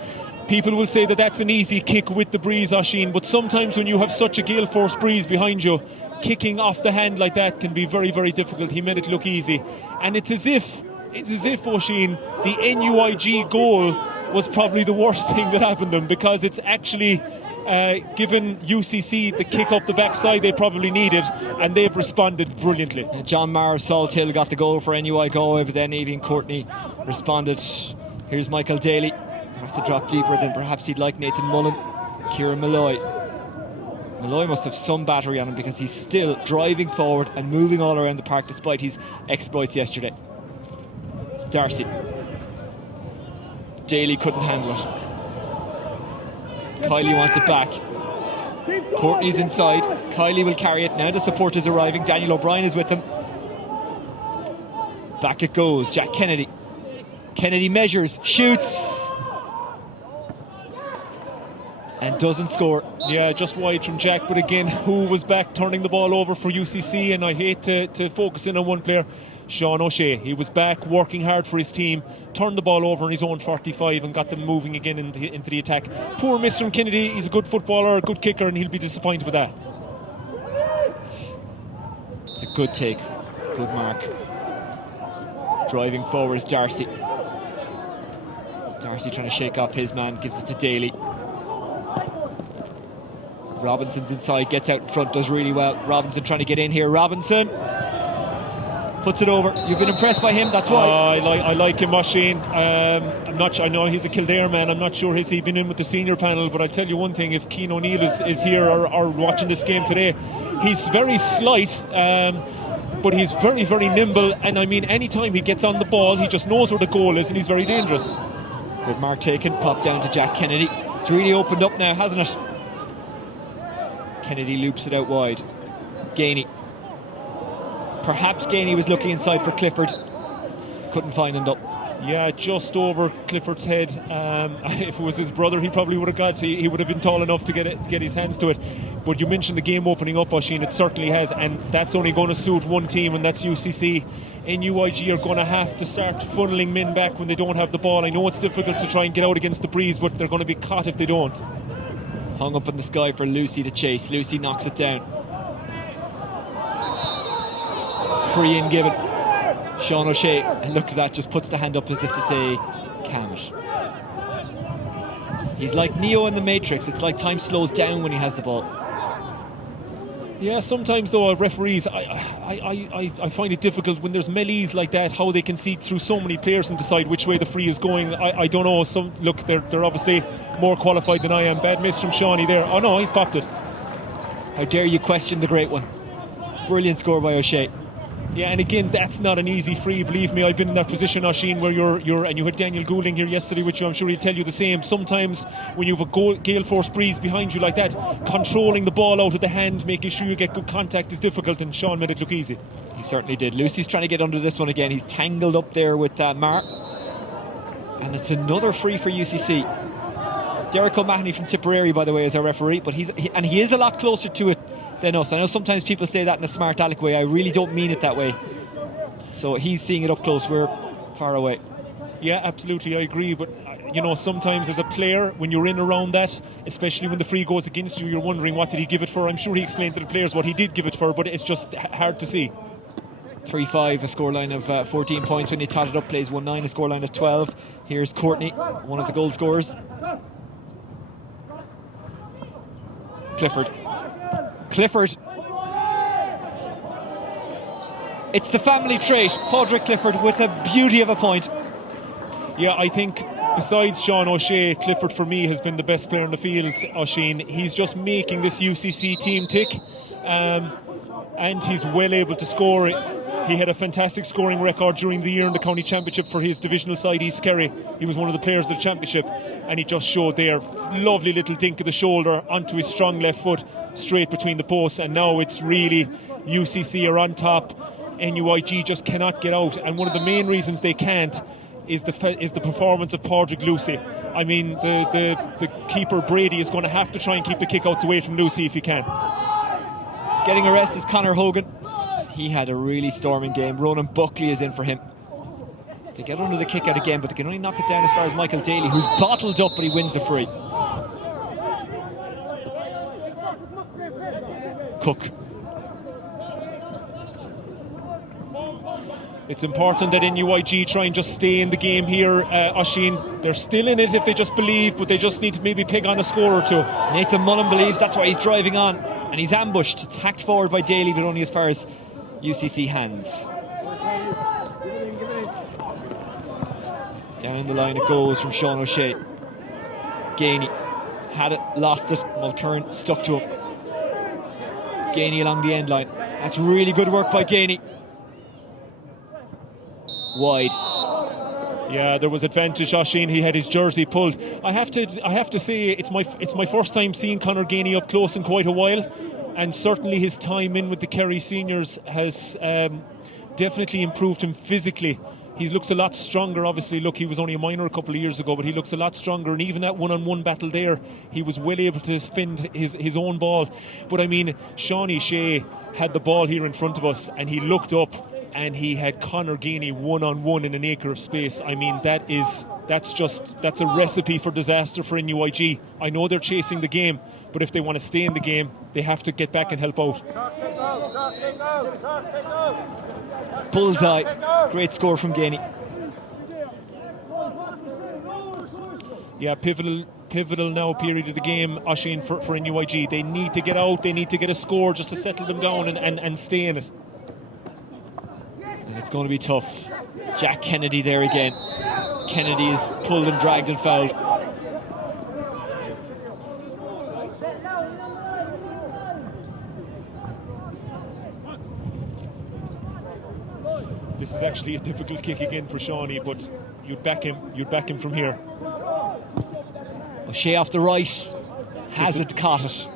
people will say that that's an easy kick with the breeze, Oisín, but sometimes when you have such a gale force breeze behind you, kicking off the hand like that can be very, very difficult. He made it look easy, and it's as if Oisín, the NUIG goal was probably the worst thing that happened to them, because it's actually given UCC the kick up the backside they probably needed, and they've responded brilliantly. John Marr of Salt Hill got the goal for NUI Galway, but then Avian Courtney responded. Here's Michael Daly. Has to drop deeper than perhaps he'd like. Nathan Mullen. Kieran Malloy must have some battery on him, because he's still driving forward and moving all around the park despite his exploits yesterday. Darcy. Daly couldn't handle it. Kiley wants it back. Courtney's inside. Kiley will carry it. Now the support is arriving. Daniel O'Brien is with them. Back it goes. Jack Kennedy. Kennedy measures, shoots, and doesn't score. Yeah, just wide from Jack, but again, who was back turning the ball over for UCC? And I hate to focus in on one player, Sean O'Shea. He was back working hard for his team, turned the ball over in his own 45 and got them moving again into the attack. Poor miss from Kennedy. He's a good footballer, a good kicker, and he'll be disappointed with that. It's a good take, good mark. Driving forward is Darcy. Darcy trying to shake off his man, gives it to Daly. Robinson's inside, gets out in front, does really well. Robinson trying to get in here. Robinson puts it over. You've been impressed by him, that's why. I like him, Oisín. I'm not sure, I know he's a Kildare man. I'm not sure has he been in with the senior panel, but I tell you one thing, if Cian O'Neill is here or watching this game today, he's very slight, but he's very, very nimble, and I mean, anytime he gets on the ball, he just knows where the goal is, and he's very dangerous. Good mark taken, popped down to Jack Kennedy. It's really opened up now, hasn't it? Kennedy loops it out wide. Gainey. Perhaps Gainey was looking inside for Clifford. Couldn't find him though. Yeah, just over Clifford's head. If it was his brother, he probably would have got. He would have been tall enough to get his hands to it. But you mentioned the game opening up, Oisín. It certainly has, and that's only going to suit one team, and that's UCC. NUIG are going to have to start funneling men back when they don't have the ball. I know it's difficult to try and get out against the breeze, but they're going to be caught if they don't. Hung up in the sky for Lucy to chase. Lucy knocks it down. Free in given. Sean O'Shea, and look at that, just puts the hand up as if to say, calm it. He's like Neo in the Matrix. It's like time slows down when he has the ball. Yeah, sometimes though, referees, I find it difficult when there's melees like that, how they can see through so many players and decide which way the free is going. I don't know. Look, they're obviously more qualified than I am. Bad miss from Shawnee there. Oh no, he's popped it. How dare you question the great one. Brilliant score by O'Shea. Yeah, and again, that's not an easy free. Believe me, I've been in that position, Oisín, where you're and you had Daniel Goulding here yesterday with you. I'm sure he'll tell you the same. Sometimes when you have a gale force breeze behind you like that, controlling the ball out of the hand, making sure you get good contact is difficult, and Sean made it look easy. He certainly did. Lucy's trying to get under this one again. He's tangled up there with Mar. And it's another free for UCC. Derek O'Mahony from Tipperary, by the way, is our referee, but he is a lot closer to it than us. I know sometimes people say that in a smart aleck way. I really don't mean it that way. So he's seeing it up close. We're far away. Yeah, absolutely, I agree. But sometimes as a player, when you're in around that, especially when the free goes against you, you're wondering what did he give it for. I'm sure he explained to the players what he did give it for, but it's just hard to see. 3-5, a scoreline of 14 points. When you tot it up, plays 1-9, a scoreline of 12. Here's Courtney, one of the goal scorers. Clifford. It's the family trait. Padraig Clifford with a beauty of a point. Yeah, I think besides Sean O'Shea, Clifford for me has been the best player in the field, Oisín. He's just making this UCC team tick, and he's well able to score. He had a fantastic scoring record during the year in the county championship for his divisional side, East Kerry. He was one of the players of the championship, and he just showed there, lovely little dink of the shoulder onto his strong left foot, straight between the posts. And now it's really UCC are on top. NUIG just cannot get out, and one of the main reasons they can't is the performance of Padraig Lucy. I mean, the keeper Brady is going to have to try and keep the kickouts away from Lucy if he can. Getting a rest is Conor Hogan. He had a really storming game. Ronan Buckley is in for him. They get under the kick out again, but they can only knock it down as far as Michael Daly, who's bottled up, but he wins the free. Cook. It's important that NUIG try and just stay in the game here, Oisín. They're still in it if they just believe, but they just need to maybe peg on a score or two. Nathan Mullen believes, that's why he's driving on, and he's ambushed. It's hacked forward by Daly, but only as far as UCC hands. Down the line it goes from Sean O'Shea. Gainey had it, lost it. Mulkern stuck to him. Gainey along the end line. That's really good work by Gainey. Wide. Yeah, there was advantage, Oisín. He had his jersey pulled. I have to say it's my first time seeing Conor Gainey up close in quite a while, and certainly his time in with the Kerry seniors has definitely improved him physically. He looks a lot stronger. Obviously, look, he was only a minor a couple of years ago, but he looks a lot stronger, and even that one-on-one battle there, he was well able to defend his own ball. But I mean, Sean O'Shea had the ball here in front of us, and he looked up and he had Conor Gainey one-on-one in an acre of space. I mean, that's a recipe for disaster for NUIG. I know they're chasing the game, but if they want to stay in the game, they have to get back and help out. Bullseye. Great score from Gainey. Yeah, pivotal now period of the game, Oisín, for NUIG. They need to get out, they need to get a score just to settle them down and stay in it. And it's going to be tough. Jack Kennedy there again. Kennedy is pulled and dragged and fouled. This is actually a difficult kick again for Shawnee, but you'd back him from here. O'Shea off the right. Hazard caught it.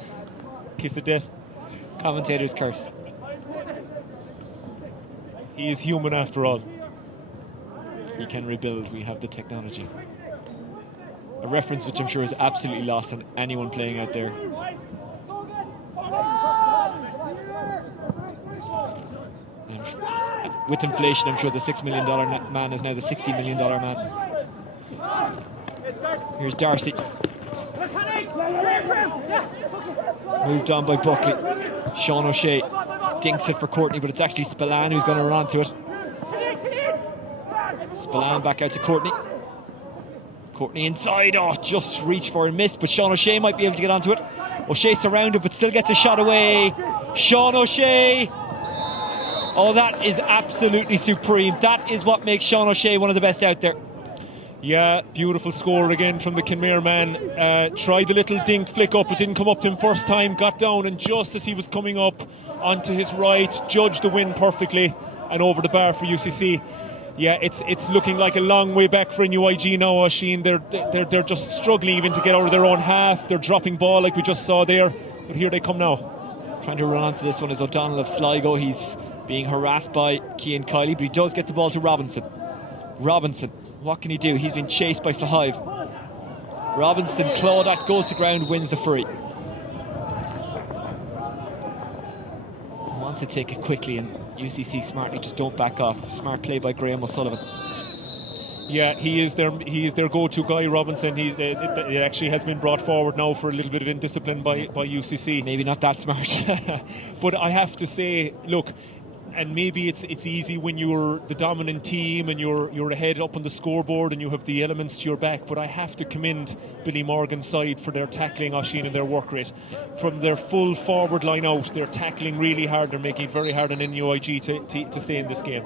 Kiss of death. Commentator's curse. He is human after all. he can rebuild. We have the technology. A reference which I'm sure is absolutely lost on anyone playing out there. And with inflation, I'm sure the $6 million man is now the $60 million man. Here's Darcy. Moved on by Buckley. Sean O'Shea dinks it for Courtney, but it's actually Spillane who's going to run onto it. Spillane back out to Courtney. Courtney inside. Oh, just reached for and missed, but Sean O'Shea might be able to get onto it. O'Shea surrounded, but still gets a shot away. Sean O'Shea. Oh, that is absolutely supreme. That is what makes Sean O'Shea one of the best out there. Yeah, beautiful score again from the Kenmare man. Tried the little dink flick up, it didn't come up to him first time, got down, and just as he was coming up onto his right, judged the win perfectly and over the bar for UCC. Yeah, it's looking like a long way back for NUIG now, Oisín. They're just struggling even to get out of their own half. They're dropping ball like we just saw there, but here they come now. Trying to run onto this one is O'Donnell of Sligo. He's being harassed by Cian Kiley, but he does get the ball to Robinson. Robinson, what can he do? He's been chased by Flahive. Robinson, Claudette goes to ground, wins the free. Wants to take it quickly, and UCC smartly just don't back off. Smart play by Graham O'Sullivan. Yeah, he is their go-to guy, Robinson. It actually has been brought forward now for a little bit of indiscipline by UCC. Maybe not that smart. But I have to say, look, and maybe it's easy when you're the dominant team and you're ahead up on the scoreboard and you have the elements to your back, but I have to commend Billy Morgan's side for their tackling, Oisín, and their work rate. From their full forward line out, they're tackling really hard. They're making it very hard on NUIG to stay in this game.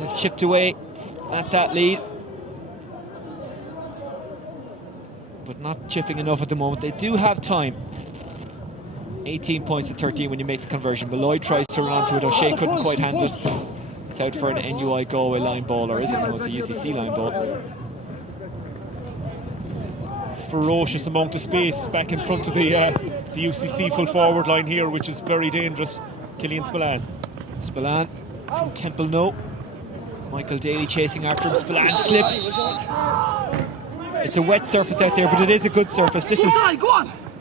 They've chipped away at that lead, but not chipping enough at the moment. They do have time. 18 points to 13 when you make the conversion. Malloy tries to run onto it. O'Shea couldn't quite handle it. It's out for an NUI Galway line ball, or is it? No, it's a UCC line ball. Ferocious amount of space back in front of the UCC full forward line here, which is very dangerous. Killian Spillane. Spillane from Temple, no. Michael Daly chasing after him. Spillane slips. It's a wet surface out there, but it is a good surface. This is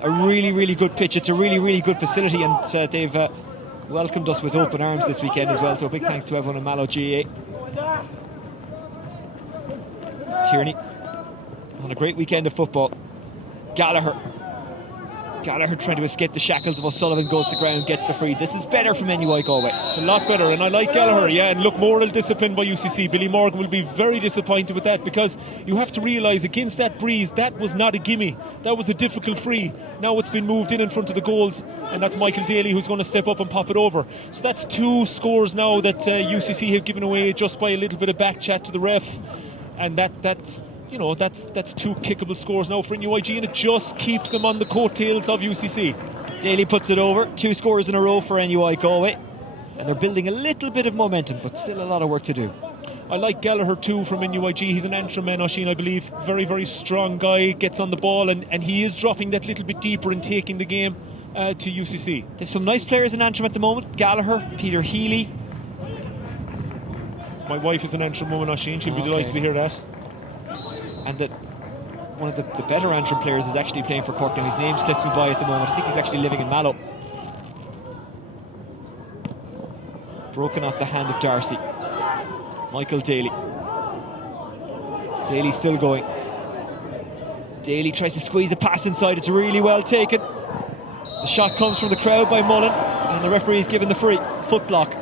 a really, really good pitch. It's a really, really good facility, and they've welcomed us with open arms this weekend as well. So a big thanks to everyone in Mallow GA. Tierney on a great weekend of football. Gallagher trying to escape the shackles of O'Sullivan, goes to ground, gets the free. This is better from NUI Galway. A lot better, and I like Gallagher, yeah. And look, moral discipline by UCC. Billy Morgan will be very disappointed with that, because you have to realise against that breeze, that was not a gimme. That was a difficult free. Now it's been moved in front of the goals, and that's Michael Daly who's going to step up and pop it over. So that's 2 scores now that UCC have given away just by a little bit of back chat to the ref, and that's 2 kickable scores now for NUIG, and it just keeps them on the coattails of UCC. Daly puts it over. 2 scores in a row for NUI Galway, and they're building a little bit of momentum, but still a lot of work to do. I like Gallagher too from NUIG. He's an Antrim man, Oisín, I believe. Very, very strong guy, gets on the ball, and he is dropping that little bit deeper and taking the game to UCC. There's some nice players in Antrim at the moment. Gallagher, Peter Healy. My wife is an Antrim woman, Oisín. She'll be delighted to hear that. And that one of the better Antrim players is actually playing for Cork now. His name slips me by at the moment. I think he's actually living in Mallow. Broken off the hand of Darcy. Michael Daly. Daly still going. Daly tries to squeeze a pass inside. It's really well taken. The shot comes from the crowd by Mullen, and the referee is given the free. Foot block.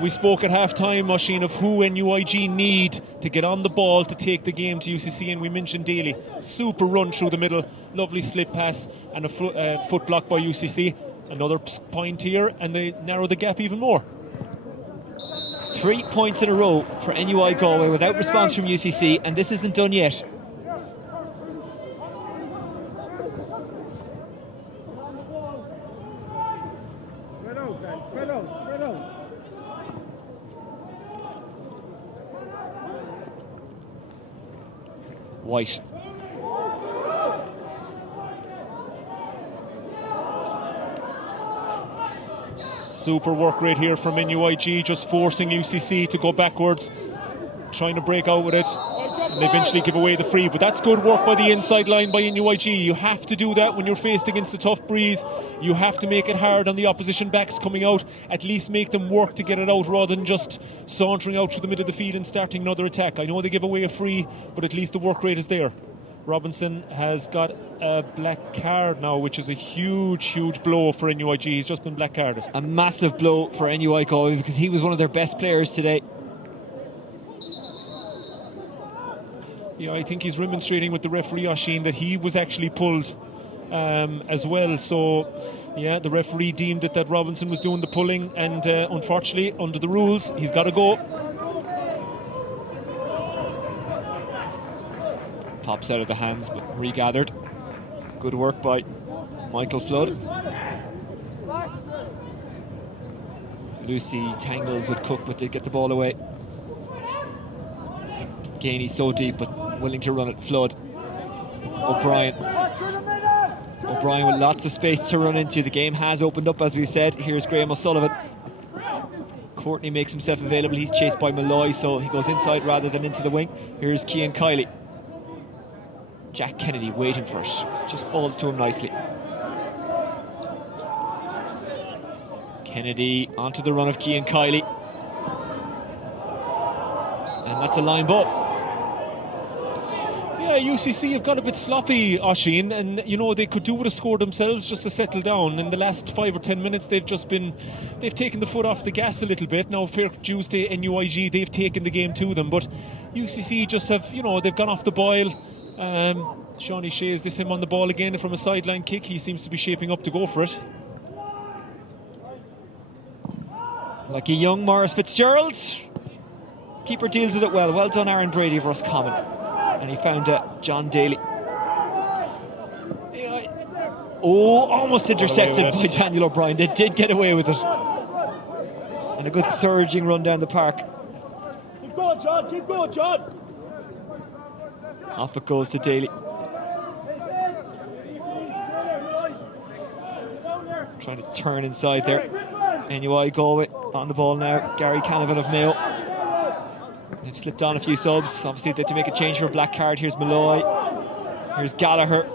We spoke at half-time, Oisín, of who NUIG need to get on the ball to take the game to UCC, and we mentioned Daly. Super run through the middle, lovely slip pass, and a foot block by UCC. Another point here, and they narrow the gap even more. 3 points in a row for NUI Galway without response from UCC, and this isn't done yet. White. Super work rate here from NUIG, just forcing UCC to go backwards, trying to break out with it, and eventually give away the free. But that's good work by the inside line by NUIG. You have to do that when you're faced against a tough breeze. You have to make it hard on the opposition backs coming out. At least make them work to get it out rather than just sauntering out through the middle of the field and starting another attack. I know they give away a free, but at least the work rate is there. Robinson has got a black card now, which is a huge blow for NUIG. He's just been black carded. A massive blow for NUI Galway because he was one of their best players today. Yeah, I think he's remonstrating with the referee, Oisín, that he was actually pulled as well. So, yeah, the referee deemed that Robinson was doing the pulling, and unfortunately, under the rules, he's got to go. Pops out of the hands, but regathered. Good work by Michael Flood. Lucy tangles with Cook, but they get the ball away. Gainey so deep, but willing to run it. Flood. O'Brien with lots of space to run into. The game has opened up, as we said. Here's Graham O'Sullivan. Courtney makes himself available. He's chased by Malloy, so he goes inside rather than into the wing. Here's Cian Kiley. Jack Kennedy waiting for it. Just falls to him nicely. Kennedy onto the run of Cian Kiley. And that's a line ball. Yeah, UCC have got a bit sloppy, Oisín, and you know they could do with a score themselves just to settle down. In the last 5 or 10 minutes, they've taken the foot off the gas a little bit. Now, fair dues to NUIG, they've taken the game to them, but UCC just have, they've gone off the boil. Shawnee Shea, is this him on the ball again from a sideline kick? He seems to be shaping up to go for it. Like a young Maurice Fitzgerald. Keeper deals with it well. Well done, Aaron Brady of Roscommon. And he found John Daly. Almost intercepted by Daniel O'Brien. They did get away with it. And a good surging run down the park. Keep going, John. Keep going, John. Off it goes to Daly. Trying to turn inside there. NUI Galway on the ball now. Gary Canavan of Mayo. They've slipped on a few subs. Obviously they have to make a change for a black card. Here's Malloy. Here's Gallagher.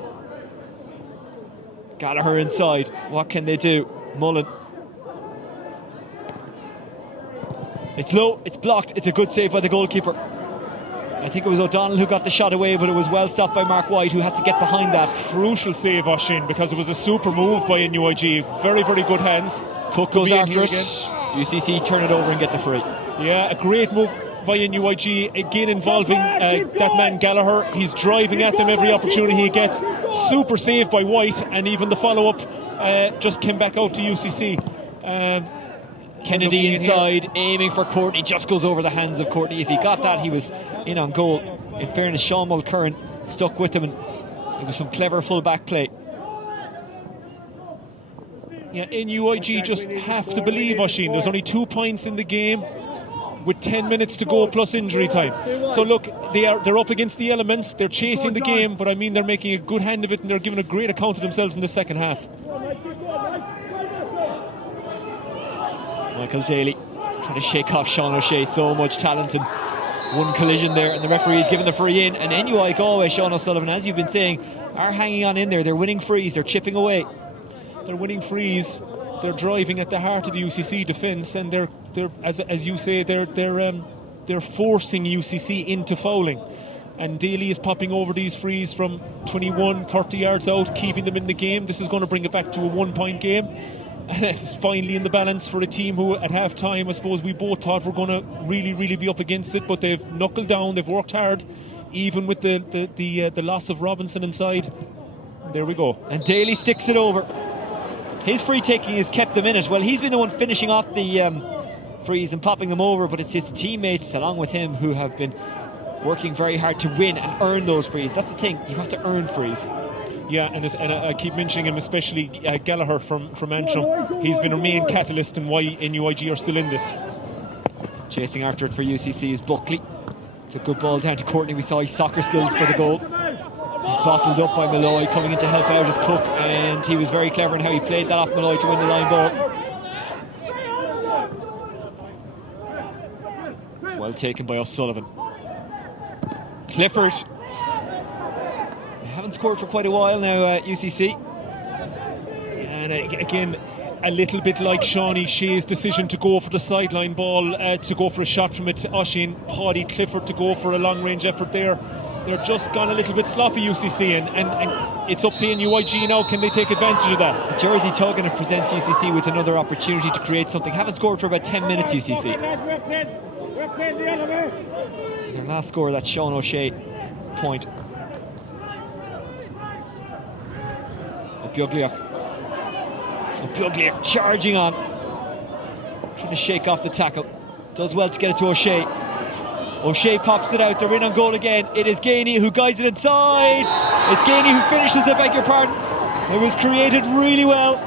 Gallagher inside. What can they do? Mullen. It's low. It's blocked. It's a good save by the goalkeeper. I think it was O'Donnell who got the shot away, but it was well stopped by Mark White, who had to get behind that. Crucial save, Oisín, because it was a super move by NUIG. Very, very good hands. Cook goes after it. UCC turn it over and get the free. Yeah, a great move by NUIG, again involving that man Gallagher. He's driving at them every opportunity he gets. Super save by White, and even the follow-up just came back out to UCC. Kennedy inside, aiming for Courtney, just goes over the hands of Courtney. If he got that, he was in on goal. In fairness, Sean Mulcurran stuck with him, and it was some clever full-back play. Yeah, NUIG just have to believe, Oisín. There's only 2 points in the game with 10 minutes to go plus injury time. So look, they're up against the elements. They're chasing the game, but I mean they're making a good hand of it, and they're giving a great account of themselves in the second half. Michael Daly trying to shake off Sean O'Shea. So much talent, and one collision there, and the referee is giving the free in. And NUI Galway, Sean O'Sullivan, as you've been saying, are hanging on in there. They're winning frees. They're chipping away. They're winning frees. They're driving at the heart of the UCC defence, and they're as you say, they're forcing UCC into fouling. And Daly is popping over these frees from 21, 30 yards out, keeping them in the game. This is going to bring it back to a 1-point game. And it's finally in the balance for a team who, at half time, I suppose we both thought were going to really, really be up against it, but they've knuckled down, they've worked hard, even with the loss of Robinson inside. There we go. And Daly sticks it over. His free taking has kept them in it. Well, he's been the one finishing off the frees and popping them over, but it's his teammates along with him who have been working very hard to win and earn those frees. That's the thing, you have to earn frees. Yeah, and I keep mentioning him, especially Gallagher from Antrim. He's been a main catalyst in why NUIG are still in this. Chasing after it for UCC is Buckley. It's a good ball down to Courtney. We saw his soccer skills for the goal. He's bottled up by Malloy, coming in to help out as Cook, and he was very clever in how he played that off Malloy to win the line ball. Well taken by O'Sullivan. Clifford. They haven't scored for quite a while now, UCC. And again, a little bit like Shawnee Shea's decision to go for the sideline ball, to go for a shot from it. Oisín, Paddy, Clifford to go for a long range effort there. They're just gone a little bit sloppy, UCC, and it's up to NUIG now. Can they take advantage of that? The jersey tugging and presents UCC with another opportunity to create something. Haven't scored for about 10 minutes, UCC. Their last score, that Sean O'Shea point. O'Biogliach charging on, trying to shake off the tackle. Does well to get it to O'Shea. O'Shea pops it out. They're in on goal again. It is Gainey who guides it inside. It's Gainey who finishes it, beg your pardon. It was created really well.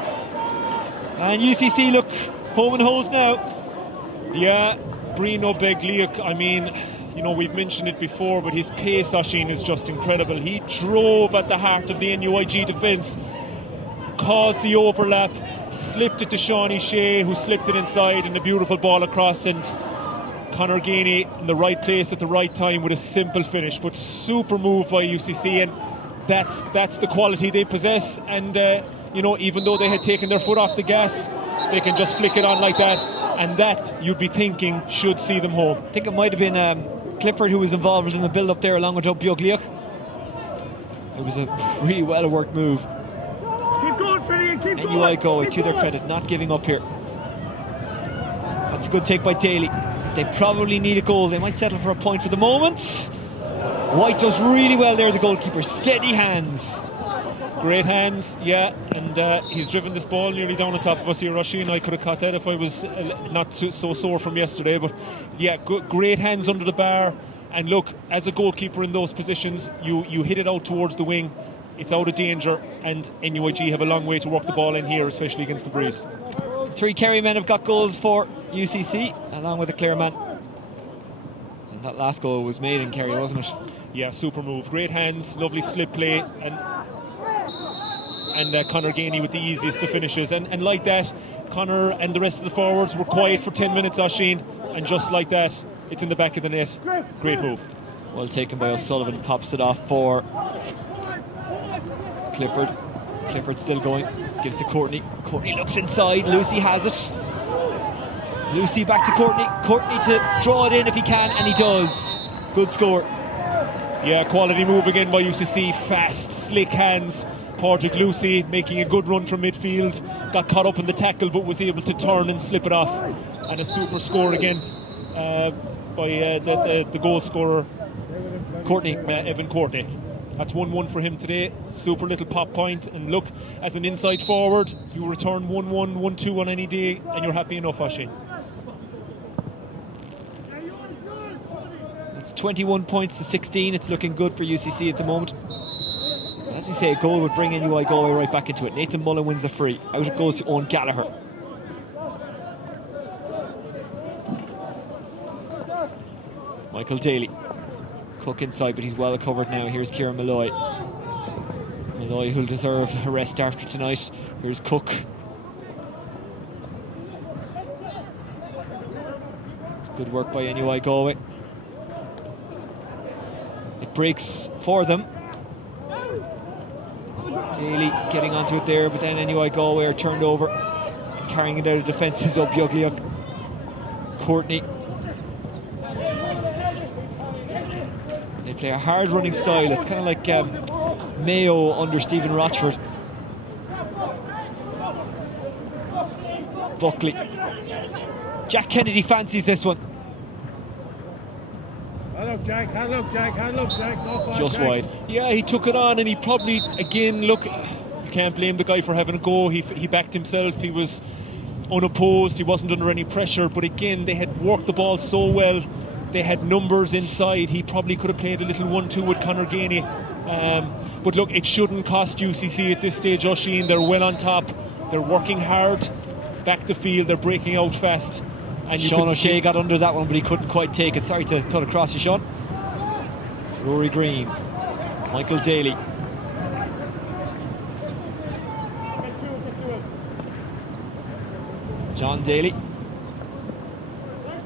And UCC look home and holes now. Yeah, Brino Begliak, I mean, you know, we've mentioned it before, but his pace, Oisín, is just incredible. He drove at the heart of the NUIG defence, caused the overlap, slipped it to Shawnee Shea, who slipped it inside, and a beautiful ball across, and Conor Gainey in the right place at the right time with a simple finish. But super move by UCC, and that's the quality they possess. And you know, even though they had taken their foot off the gas, they can just flick it on like that, and that, you'd be thinking, should see them home. I think it might have been Clifford who was involved in the build-up there along with O'Biogliach. It was a really well-worked move. Keep going, Freddie, keep going. NUI Galway, to their credit, not giving up here. That's a good take by Daly. They probably need a goal. They might settle for a point for the moment. White does really well there, the goalkeeper. Steady hands. Great hands, yeah, and he's driven this ball nearly down on top of us here, Oisín. I could have caught that if I was not so sore from yesterday, but yeah, great hands under the bar. And look, as a goalkeeper in those positions, you hit it out towards the wing, it's out of danger, and NUIG have a long way to work the ball in here, especially against the breeze. 3 Kerry men have got goals for UCC, along with the Clare man. And that last goal was made in Kerry, wasn't it? Yeah, super move. Great hands, lovely slip play, and Conor Gainey with the easiest of finishes. And like that, Conor and the rest of the forwards were quiet for 10 minutes, Oisín, and just like that, it's in the back of the net. Great move. Well taken by O'Sullivan, pops it off for Clifford. Clifford still going, gives to Courtney. Courtney looks inside, Lucy has it. Lucy back to Courtney. Courtney to draw it in if he can, and he does. Good score. Yeah, quality move again by UCC. Fast, slick hands. Patrick Lucy making a good run from midfield. Got caught up in the tackle, but was able to turn and slip it off. And a super score again by the goal scorer, Courtney. Evan Courtney. That's 1-1 for him today. Super little pop point. And look, as an inside forward, you return 1-1, 1-2 on any day, and you're happy enough, Oisín. It's 21 points to 16. It's looking good for UCC at the moment. As we say, a goal would bring NUI Galway right back into it. Nathan Mullen wins the free. Out it goes to Owen Gallagher. Michael Daly. Cook inside, but he's well covered now. Here's Kieran Malloy. Malloy, who'll deserve a rest after tonight. Here's Cook. Good work by NUI Galway. It breaks for them. Daly getting onto it there, but then NUI Galway are turned over. Carrying it out of defence is O'Biogliach. Courtney. They play a hard running style. It's kind of like Mayo under Stephen Rochford. Buckley. Jack Kennedy fancies this one. Hand up, Jack. No, Just Jack. wide. Yeah, he took it on, and he probably, again, look, you can't blame the guy for having a go. He backed himself. He was unopposed. He wasn't under any pressure. But again, they had worked the ball so well. They had numbers inside. He probably could have played a little 1-2 with Conor Gainey. But look, it shouldn't cost UCC at this stage, Oisín. They're well on top. They're working hard. Back the field. They're breaking out fast. And Sean O'Shea got under that one, but he couldn't quite take it. Sorry to cut across you, Sean. Rory Green. Michael Daly. John Daly.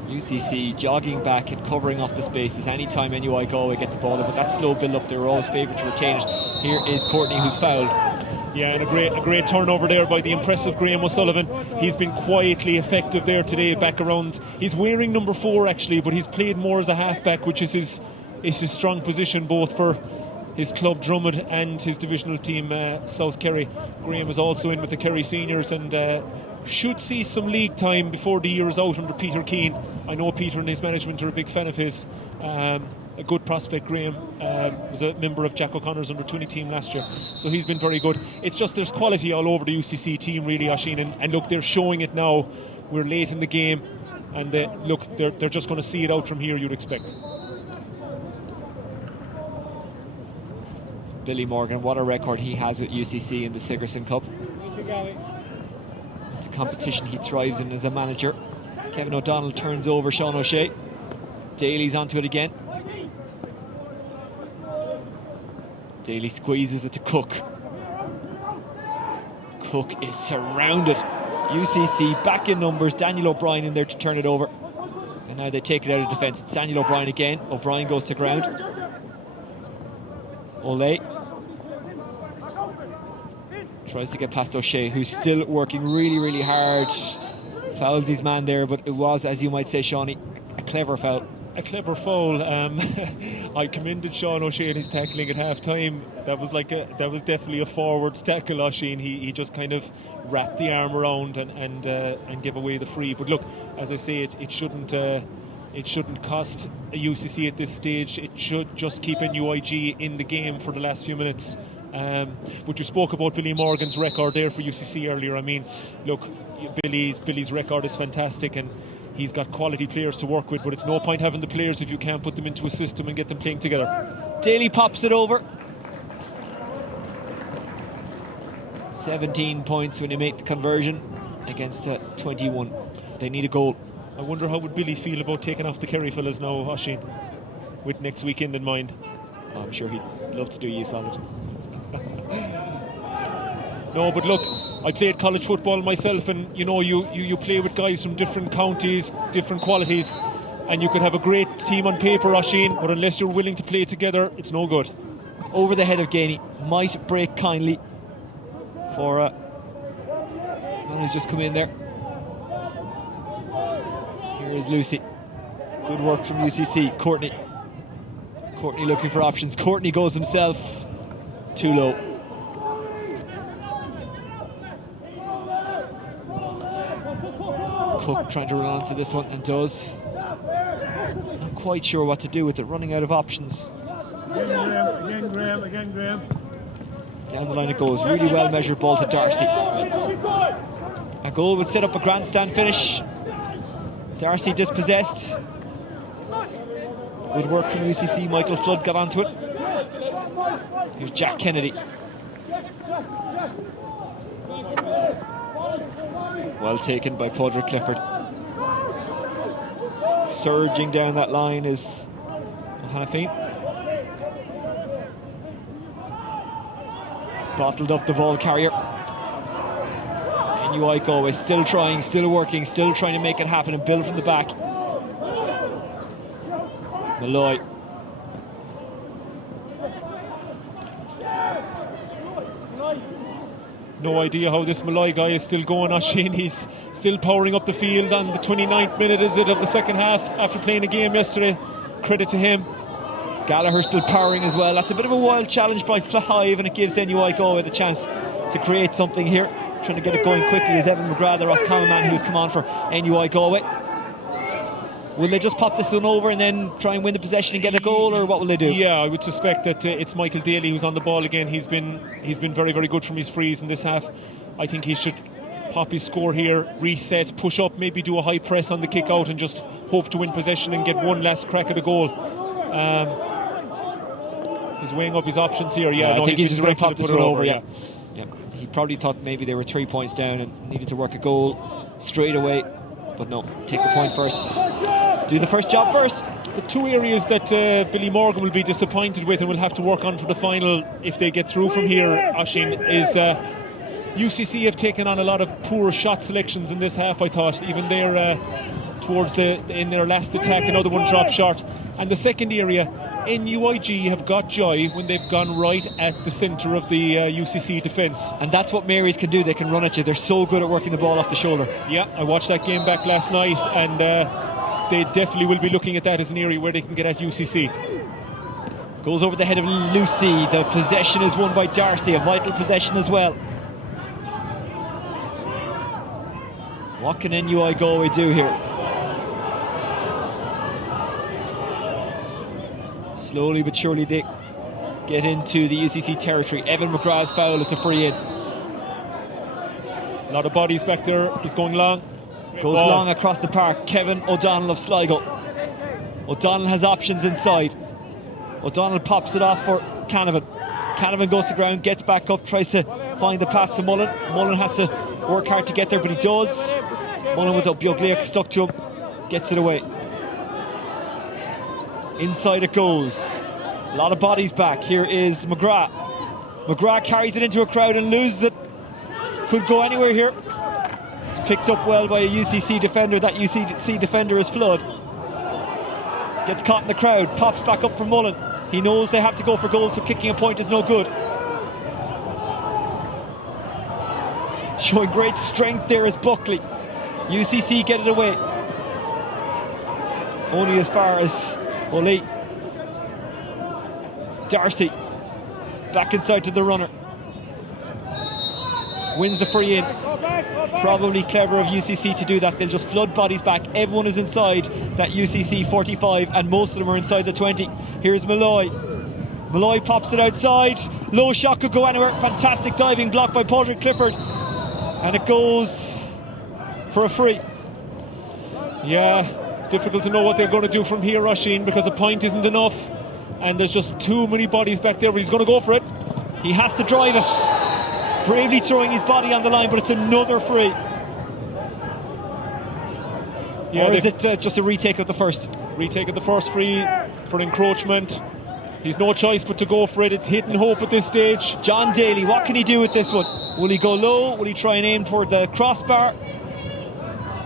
UCC jogging back and covering off the spaces anytime NUI Galway get the ball, but that slow build up they were always favoured to retain it. Here is Courtney, who's fouled. Yeah, and a great turnover there by the impressive Graham O'Sullivan. He's been quietly effective there today, back around. He's wearing number 4 actually, but he's played more as a halfback, which is his strong position both for his club Drummond and his divisional team South Kerry. Graham is also in with the Kerry seniors and should see some league time before the year is out under Peter Keane. I know Peter and his management are a big fan of his. A good prospect, Graham, was a member of Jack O'Connor's under-20 team last year, so he's been very good. It's just there's quality all over the UCC team really, Oisín, and look, they're showing it now. We're late in the game, and they're just going to see it out from here, you'd expect. Billy Morgan, what a record he has with UCC in the Sigerson Cup. It's a competition he thrives in as a manager. Kevin O'Donnell turns over Sean O'Shea. Daly's onto it again. Daly squeezes it to Cook. Cook is surrounded. UCC back in numbers. Daniel O'Brien in there to turn it over. And now they take it out of defence. It's Daniel O'Brien again. O'Brien goes to ground. Ole tries to get past O'Shea, who's still working really, really hard. Fouls his man there, but it was, as you might say, Shawnee, a clever foul. A clever foul. I commended Sean O'Shea in his tackling at half time. That was definitely a forwards tackle, Oisín. He just kind of wrapped the arm around and gave away the free. But look, as I say, it shouldn't cost a UCC at this stage. It should just keep NUIG in the game for the last few minutes. But you spoke about Billy Morgan's record there for UCC earlier. I mean, look, Billy's record is fantastic, and he's got quality players to work with, but it's no point having the players if you can't put them into a system and get them playing together. Daly pops it over. 17 points when you make the conversion against 21. They need a goal. I wonder how would Billy feel about taking off the Kerry fellas now, Oisín, with next weekend in mind. I'm sure he'd love to do you solid. No, but look, I played college football myself, and you know, you play with guys from different counties, different qualities, and you could have a great team on paper, Oisín, but unless you're willing to play together, it's no good. Over the head of Gainey, might break kindly for man who's just come in there. Here is Lucy. Good work from UCC. Courtney looking for options. Courtney goes himself too low. Cook trying to run onto this one and does. Not quite sure what to do with it, running out of options. Again, Graham. Down the line it goes, really well measured ball to Darcy. A goal would set up a grandstand finish. Darcy dispossessed. Good work from UCC, Michael Flood got onto it. Here's Jack Kennedy. Well taken by Padraig Clifford. Surging down that line is Hanafine. Bottled up the ball carrier. NUI Galway still trying, still working, still trying to make it happen and build from the back. Malloy. No idea how this Malloy guy is still going, Oisín. He's still powering up the field on the 29th minute, is it, of the second half after playing a game yesterday. Credit to him. Gallagher still powering as well. That's a bit of a wild challenge by Flahive, and it gives NUI Galway the chance to create something here. Trying to get it going quickly is Evan McGrath, the Roscommon man who's come on for NUI Galway. Will they just pop this one over and then try and win the possession and get a goal, or what will they do? Yeah, I would suspect that it's Michael Daly who's on the ball again. He's been very, very good from his frees in this half. I think he should pop his score here, reset, push up, maybe do a high press on the kick out and just hope to win possession and get one last crack at the goal. He's weighing up his options here. I think he's just going to pop this one over. Yeah. He probably thought maybe they were 3 points down and needed to work a goal straight away, but no, take the point first. Do the first job first. The two areas that Billy Morgan will be disappointed with and will have to work on for the final if they get through from here, Oisín, is UCC have taken on a lot of poor shot selections in this half, I thought. Even their towards in their last attack. Another one dropped short. And the second area, NUIG have got joy when they've gone right at the centre of the UCC defence. And that's what Mary's can do. They can run at you. They're so good at working the ball off the shoulder. Yeah, I watched that game back last night, and they definitely will be looking at that as an area where they can get at UCC. Goes over the head of Lucy. The possession is won by Darcy, a vital possession as well. What can NUI Galway do here? Slowly but surely they get into the UCC territory. Evan McGrath's foul, it's a free in. A lot of bodies back there. He's going long. Goes long across the park. Kevin O'Donnell of Sligo. O'Donnell has options inside. O'Donnell pops it off for Canavan. Canavan goes to ground, gets back up, tries to find the pass to Mullen. Mullen has to work hard to get there, but he does. Mullen with Biogliac stuck to him, gets it away. Inside it goes. A lot of bodies back. Here is McGrath. McGrath carries it into a crowd and loses it. Could go anywhere here. It's picked up well by a UCC defender. That UCC defender is Flood. Gets caught in the crowd. Pops back up for Mullen. He knows they have to go for goal, so kicking a point is no good. Showing great strength there is Buckley. UCC get it away. Only as far as Oli. Darcy back inside to the runner. Wins the free in. Probably clever of UCC to do that. They'll just flood bodies back. Everyone is inside that UCC 45 and most of them are inside the 20. Here's Malloy. Malloy pops it outside. Low shot could go anywhere. Fantastic diving block by Padraig Clifford. And it goes for a free. Yeah, difficult to know what they're going to do from here, Roisin, because a point isn't enough. And there's just too many bodies back there, but he's going to go for it. He has to drive it. Bravely throwing his body on the line, but it's another free. Yeah, or is it just a retake of the first? Retake of the first free for encroachment. He's no choice but to go for it. It's hit and hope at this stage. John Daly, what can he do with this one? Will he go low? Will he try and aim toward the crossbar?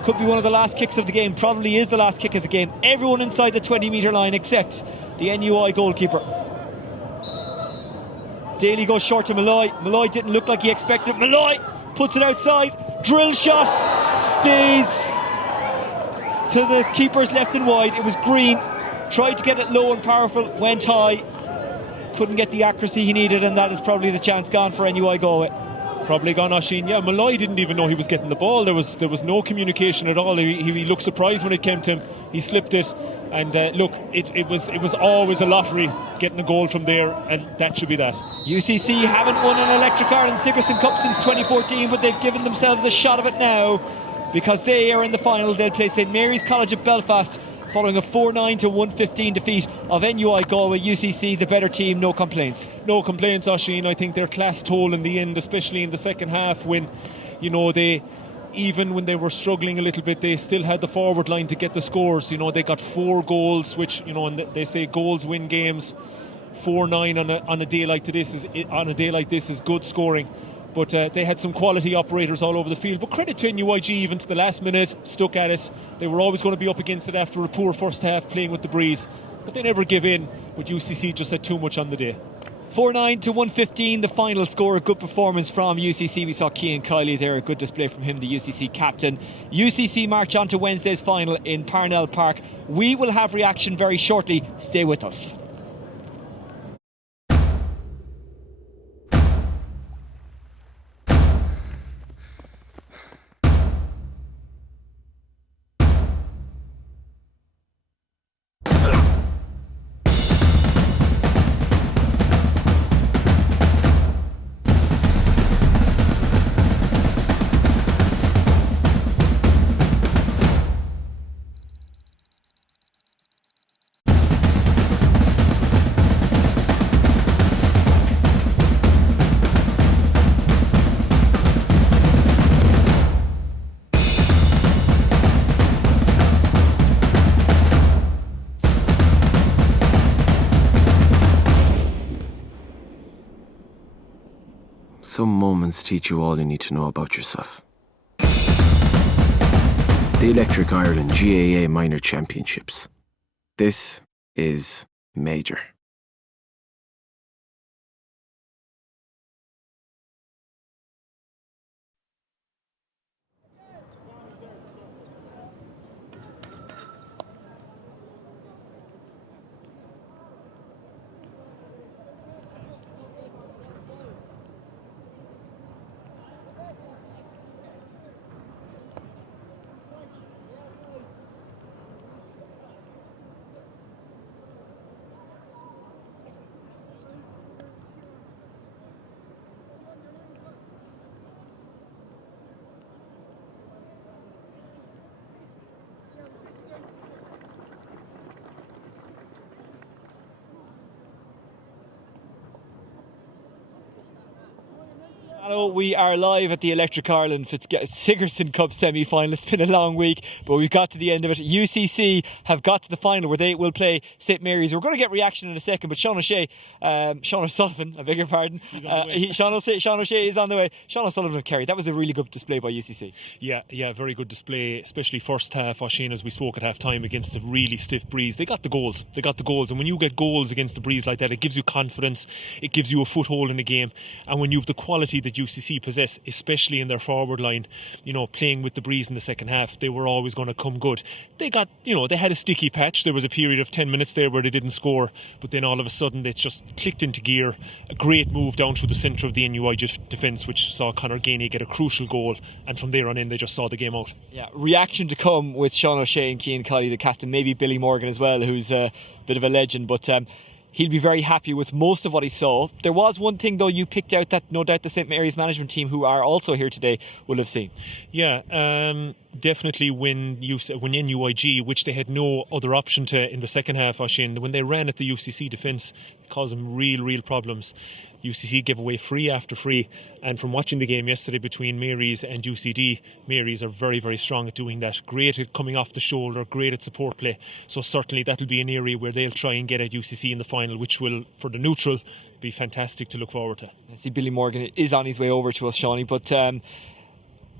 Could be one of the last kicks of the game. Probably is the last kick of the game. Everyone inside the 20-metre line except the NUI goalkeeper. Daly goes short to Malloy. Malloy didn't look like he expected it. Malloy puts it outside. Drill shot. Stays to the keeper's left and wide. It was Green. Tried to get it low and powerful. Went high. Couldn't get the accuracy he needed, and that is probably the chance gone for NUI Galway. Probably gone, Oisín. Yeah, Malloy didn't even know he was getting the ball. There was no communication at all. He looked surprised when it came to him. He slipped it, and look, it was always a lottery getting a goal from there, and that should be that. UCC haven't won an Electric Ireland Sigerson Cup since 2014, but they've given themselves a shot of it now because they are in the final. They'll play St Mary's College of Belfast following a 4-9 to 115 defeat of NUI Galway. UCC, the better team, no complaints. No complaints, Oisín. I think their class toll in the end, especially in the second half, when, even when they were struggling a little bit, they still had the forward line to get the scores. They got 4 goals, which, and they say goals win games. 4-9 on a day like this is good scoring. But they had some quality operators all over the field. But credit to NUIG, even to the last minute, stuck at it. They were always going to be up against it after a poor first half, playing with the breeze. But they never give in. But UCC just had too much on the day. 4-9 to 115, the final score. A good performance from UCC. We saw Cian Kiley there, a good display from him, the UCC captain. UCC march on to Wednesday's final in Parnell Park. We will have reaction very shortly. Stay with us. Some moments teach you all you need to know about yourself. The Electric Ireland GAA Minor Championships. This is major. Hello, we are live at the Electric Ireland Sigerson Cup semi-final. It's been a long week, but we've got to the end of it. UCC have got to the final where they will play St Mary's. We're going to get reaction in a second, but Sean O'Sullivan, I beg your pardon. Sean O'Shea is on the way. Sean O'Sullivan of Kerry. That was a really good display by UCC. Yeah, very good display, especially first half, Oisín, as we spoke at half time, against a really stiff breeze. They got the goals. And when you get goals against the breeze like that, it gives you confidence, it gives you a foothold in the game. And when you have the quality that UCC possess, especially in their forward line, playing with the breeze in the second half, they were always going to come good. They had a sticky patch. There was a period of 10 minutes there where they didn't score, but then all of a sudden it just clicked into gear. A great move down through the centre of the NUI defence, which saw Conor Gainey get a crucial goal, and from there on in they just saw the game out. Yeah, reaction to come with Sean O'Shea and Cian Colley, the captain, maybe Billy Morgan as well, who's a bit of a legend, but he'll be very happy with most of what he saw. There was one thing though you picked out that no doubt the St Mary's management team, who are also here today, will have seen. Yeah, definitely when NUIG, which they had no other option to in the second half, Oisín, when they ran at the UCC defence, it caused them real problems. UCC gave away free after free, and from watching the game yesterday between Mary's and UCD, Mary's are very strong at doing that. Great at coming off the shoulder, great at support play. So certainly that'll be an area where they'll try and get at UCC in the final, which will, for the neutral, be fantastic to look forward to. I see Billy Morgan is on his way over to us, Shawnee, but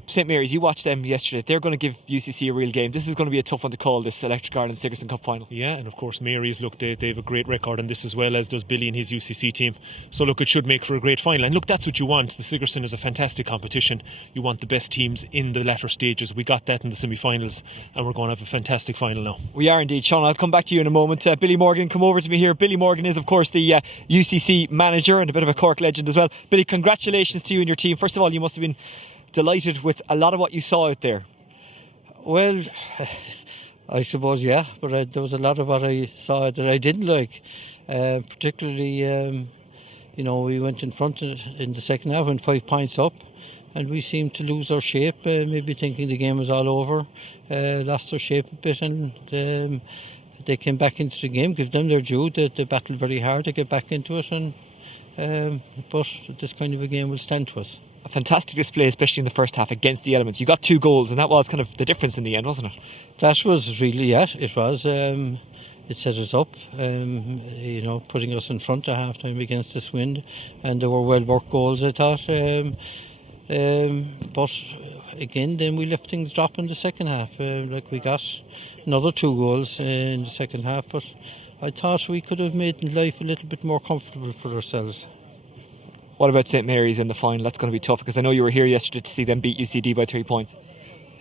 St Mary's, you watched them yesterday. They're going to give UCC a real game. This is going to be a tough one to call, this Electric Ireland Sigerson Cup final. Yeah, and of course Mary's, look, they have a great record on this, as well as does Billy and his UCC team. So look, it should make for a great final. And look, that's what you want. The Sigerson is a fantastic competition. You want the best teams in the latter stages. We got that in the semi-finals, and we're going to have a fantastic final now. We are indeed. Sean, I'll come back to you in a moment. Billy Morgan, come over to me here. Billy Morgan is, of course, the UCC manager and a bit of a Cork legend as well. Billy, congratulations to you and your team. First of all, you must have been delighted with a lot of what you saw out there. Well, I suppose, yeah, but there was a lot of what I saw that I didn't like. Particularly, we went in front in the second half, went 5 points up, and we seemed to lose our shape, maybe thinking the game was all over. Lost their shape a bit, and they came back into the game, give them their due. They battled very hard to get back into it, but this kind of a game will stand to us. A fantastic display, especially in the first half against the elements. You got 2 goals, and that was kind of the difference in the end, wasn't it? That was really, yes, it was. It set us up, putting us in front at half time against this wind, and there were well worked goals, I thought. But again, then we left things drop in the second half. We got another 2 goals in the second half, but I thought we could have made life a little bit more comfortable for ourselves. What about St Mary's in the final? That's going to be tough, because I know you were here yesterday to see them beat UCD by 3 points.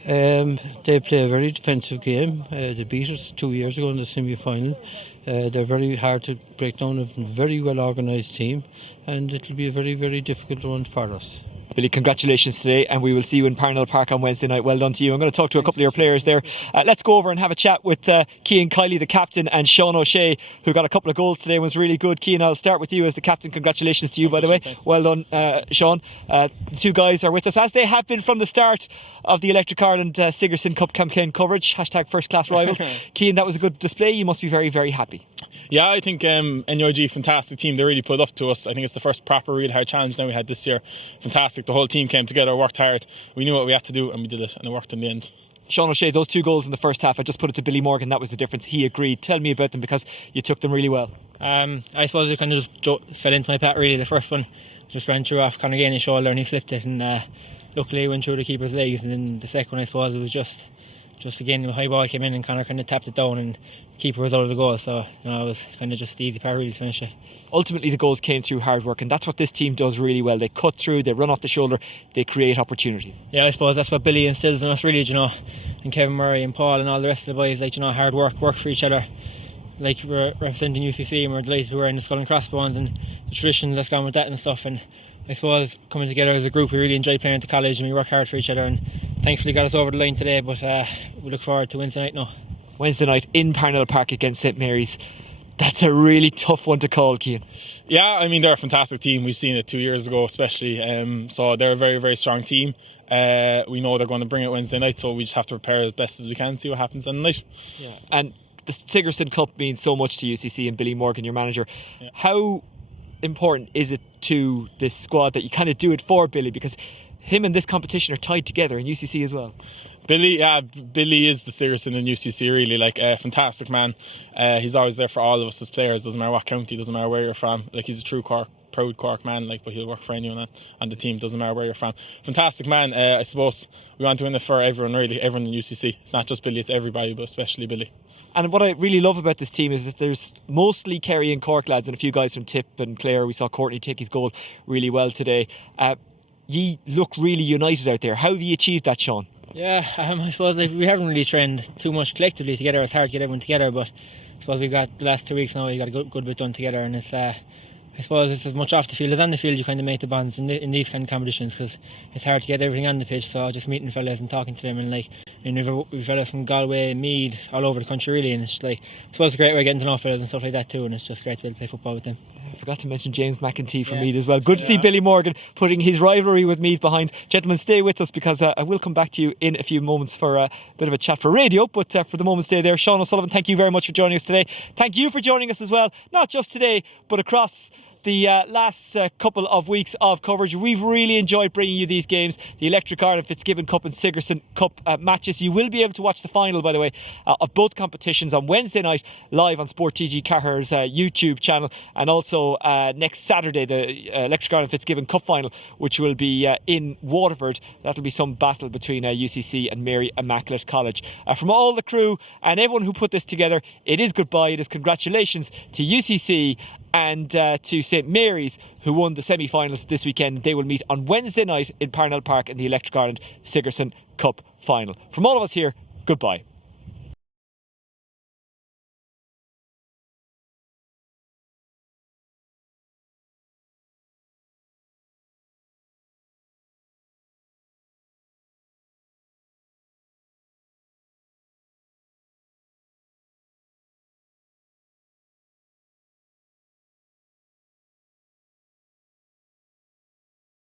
They play a very defensive game. They beat us 2 years ago in the semi-final. They're very hard to break down, a very well organised team, and it'll be a very difficult one for us. Billy, congratulations today, and we will see you in Parnell Park on Wednesday night. Well done to you. I'm going to talk to a couple of your players there. Let's go over and have a chat with Cian Colley, the captain, and Sean O'Shea, who got a couple of goals today and was really good. Cian, I'll start with you as the captain. Congratulations to you, by the way. Well done, Sean. The 2 guys are with us, as they have been from the start of the Electric Ireland Sigerson Cup campaign coverage. # first class rivals. Cian, that was a good display. You must be very happy. Yeah, I think NUIG, fantastic team. They really put up to us. I think it's the first proper real hard challenge now we had this year. Fantastic. The whole team came together, worked hard. We knew what we had to do, and we did it, and it worked in the end. Sean O'Shea, those 2 goals in the first half, I just put it to Billy Morgan, that was the difference. He agreed. Tell me about them, because you took them really well. I suppose it kind of just fell into my pat, really. The first one just ran through off Conor Gainey's shoulder and he slipped it, and luckily it went through the keeper's legs. And then the second one, I suppose, it was just just again the high ball came in and Conor kind of tapped it down and keeper was out of the goal. So it was kind of just the easy part really to finish it. Ultimately, the goals came through hard work, and that's what this team does really well. They cut through, they run off the shoulder, they create opportunities. Yeah, I suppose that's what Billy instills in us really, and Kevin Murray and Paul and all the rest of the boys, hard work for each other. We're representing UCC and we're delighted to be wearing the skull and crossbones and the traditions that's gone with that and stuff. And I suppose coming together as a group, we really enjoy playing at the college and we work hard for each other, and thankfully got us over the line today, but we look forward to Wednesday night now. Wednesday night in Parnell Park against St Mary's. That's a really tough one to call, Cian. Yeah, I mean, they're a fantastic team. We've seen it 2 years ago especially, so they're a very, very strong team. We know they're going to bring it Wednesday night, so we just have to prepare as best as we can, see what happens on the night. Yeah, and the Sigerson Cup means so much to UCC and Billy Morgan, your manager. Yeah. How important is it to this squad that you kind of do it for Billy, because him and this competition are tied together in UCC as well? Billy is the Sigerson in UCC really, a fantastic man. He's always there for all of us as players, doesn't matter what county, doesn't matter where you're from. He's a true proud Cork man, but he'll work for anyone on the team, doesn't matter where you're from. Fantastic man. I suppose we want to win it for everyone really, everyone in UCC. It's not just Billy, it's everybody, but especially Billy. And what I really love about this team is that there's mostly Kerry and Cork lads and a few guys from Tip and Clare. We saw Courtney take his goal really well today. Ye look really united out there. How have you achieved that, Sean? Yeah, I suppose we haven't really trained too much collectively together. It's hard to get everyone together, but I suppose we've got the last 2 weeks now, we got a good bit done together, and it's I suppose it's as much off the field as on the field. You kind of make the bonds in these kind of competitions, because it's hard to get everything on the pitch. So just meeting fellas and talking to them, and we've fellas from Galway, Meath, all over the country really, and it's I suppose it's a great way of getting to know fellas and stuff like that too, and it's just great to be able to play football with them. I forgot to mention James McEntee from Meath as well. Good to see Billy Morgan putting his rivalry with Meath behind. Gentlemen, stay with us, because I will come back to you in a few moments for a bit of a chat for radio, but for the moment stay there. Sean O'Sullivan, thank you very much for joining us today. Thank you for joining us as well, not just today but across the last couple of weeks of coverage. We've really enjoyed bringing you these games, the Electric Ireland Fitzgibbon Cup and Sigerson Cup matches. You will be able to watch the final, by the way, of both competitions on Wednesday night live on Sport TG Caher's YouTube channel, and also next Saturday the Electric Ireland Fitzgibbon Cup final, which will be in Waterford. That'll be some battle between UCC and Mary Immaculate College. From all the crew and everyone who put this together, it is goodbye. It is congratulations to UCC and to St Mary's, who won the semi-finals this weekend. They will meet on Wednesday night in Parnell Park in the Electric Ireland Sigerson Cup final. From all of us here, goodbye.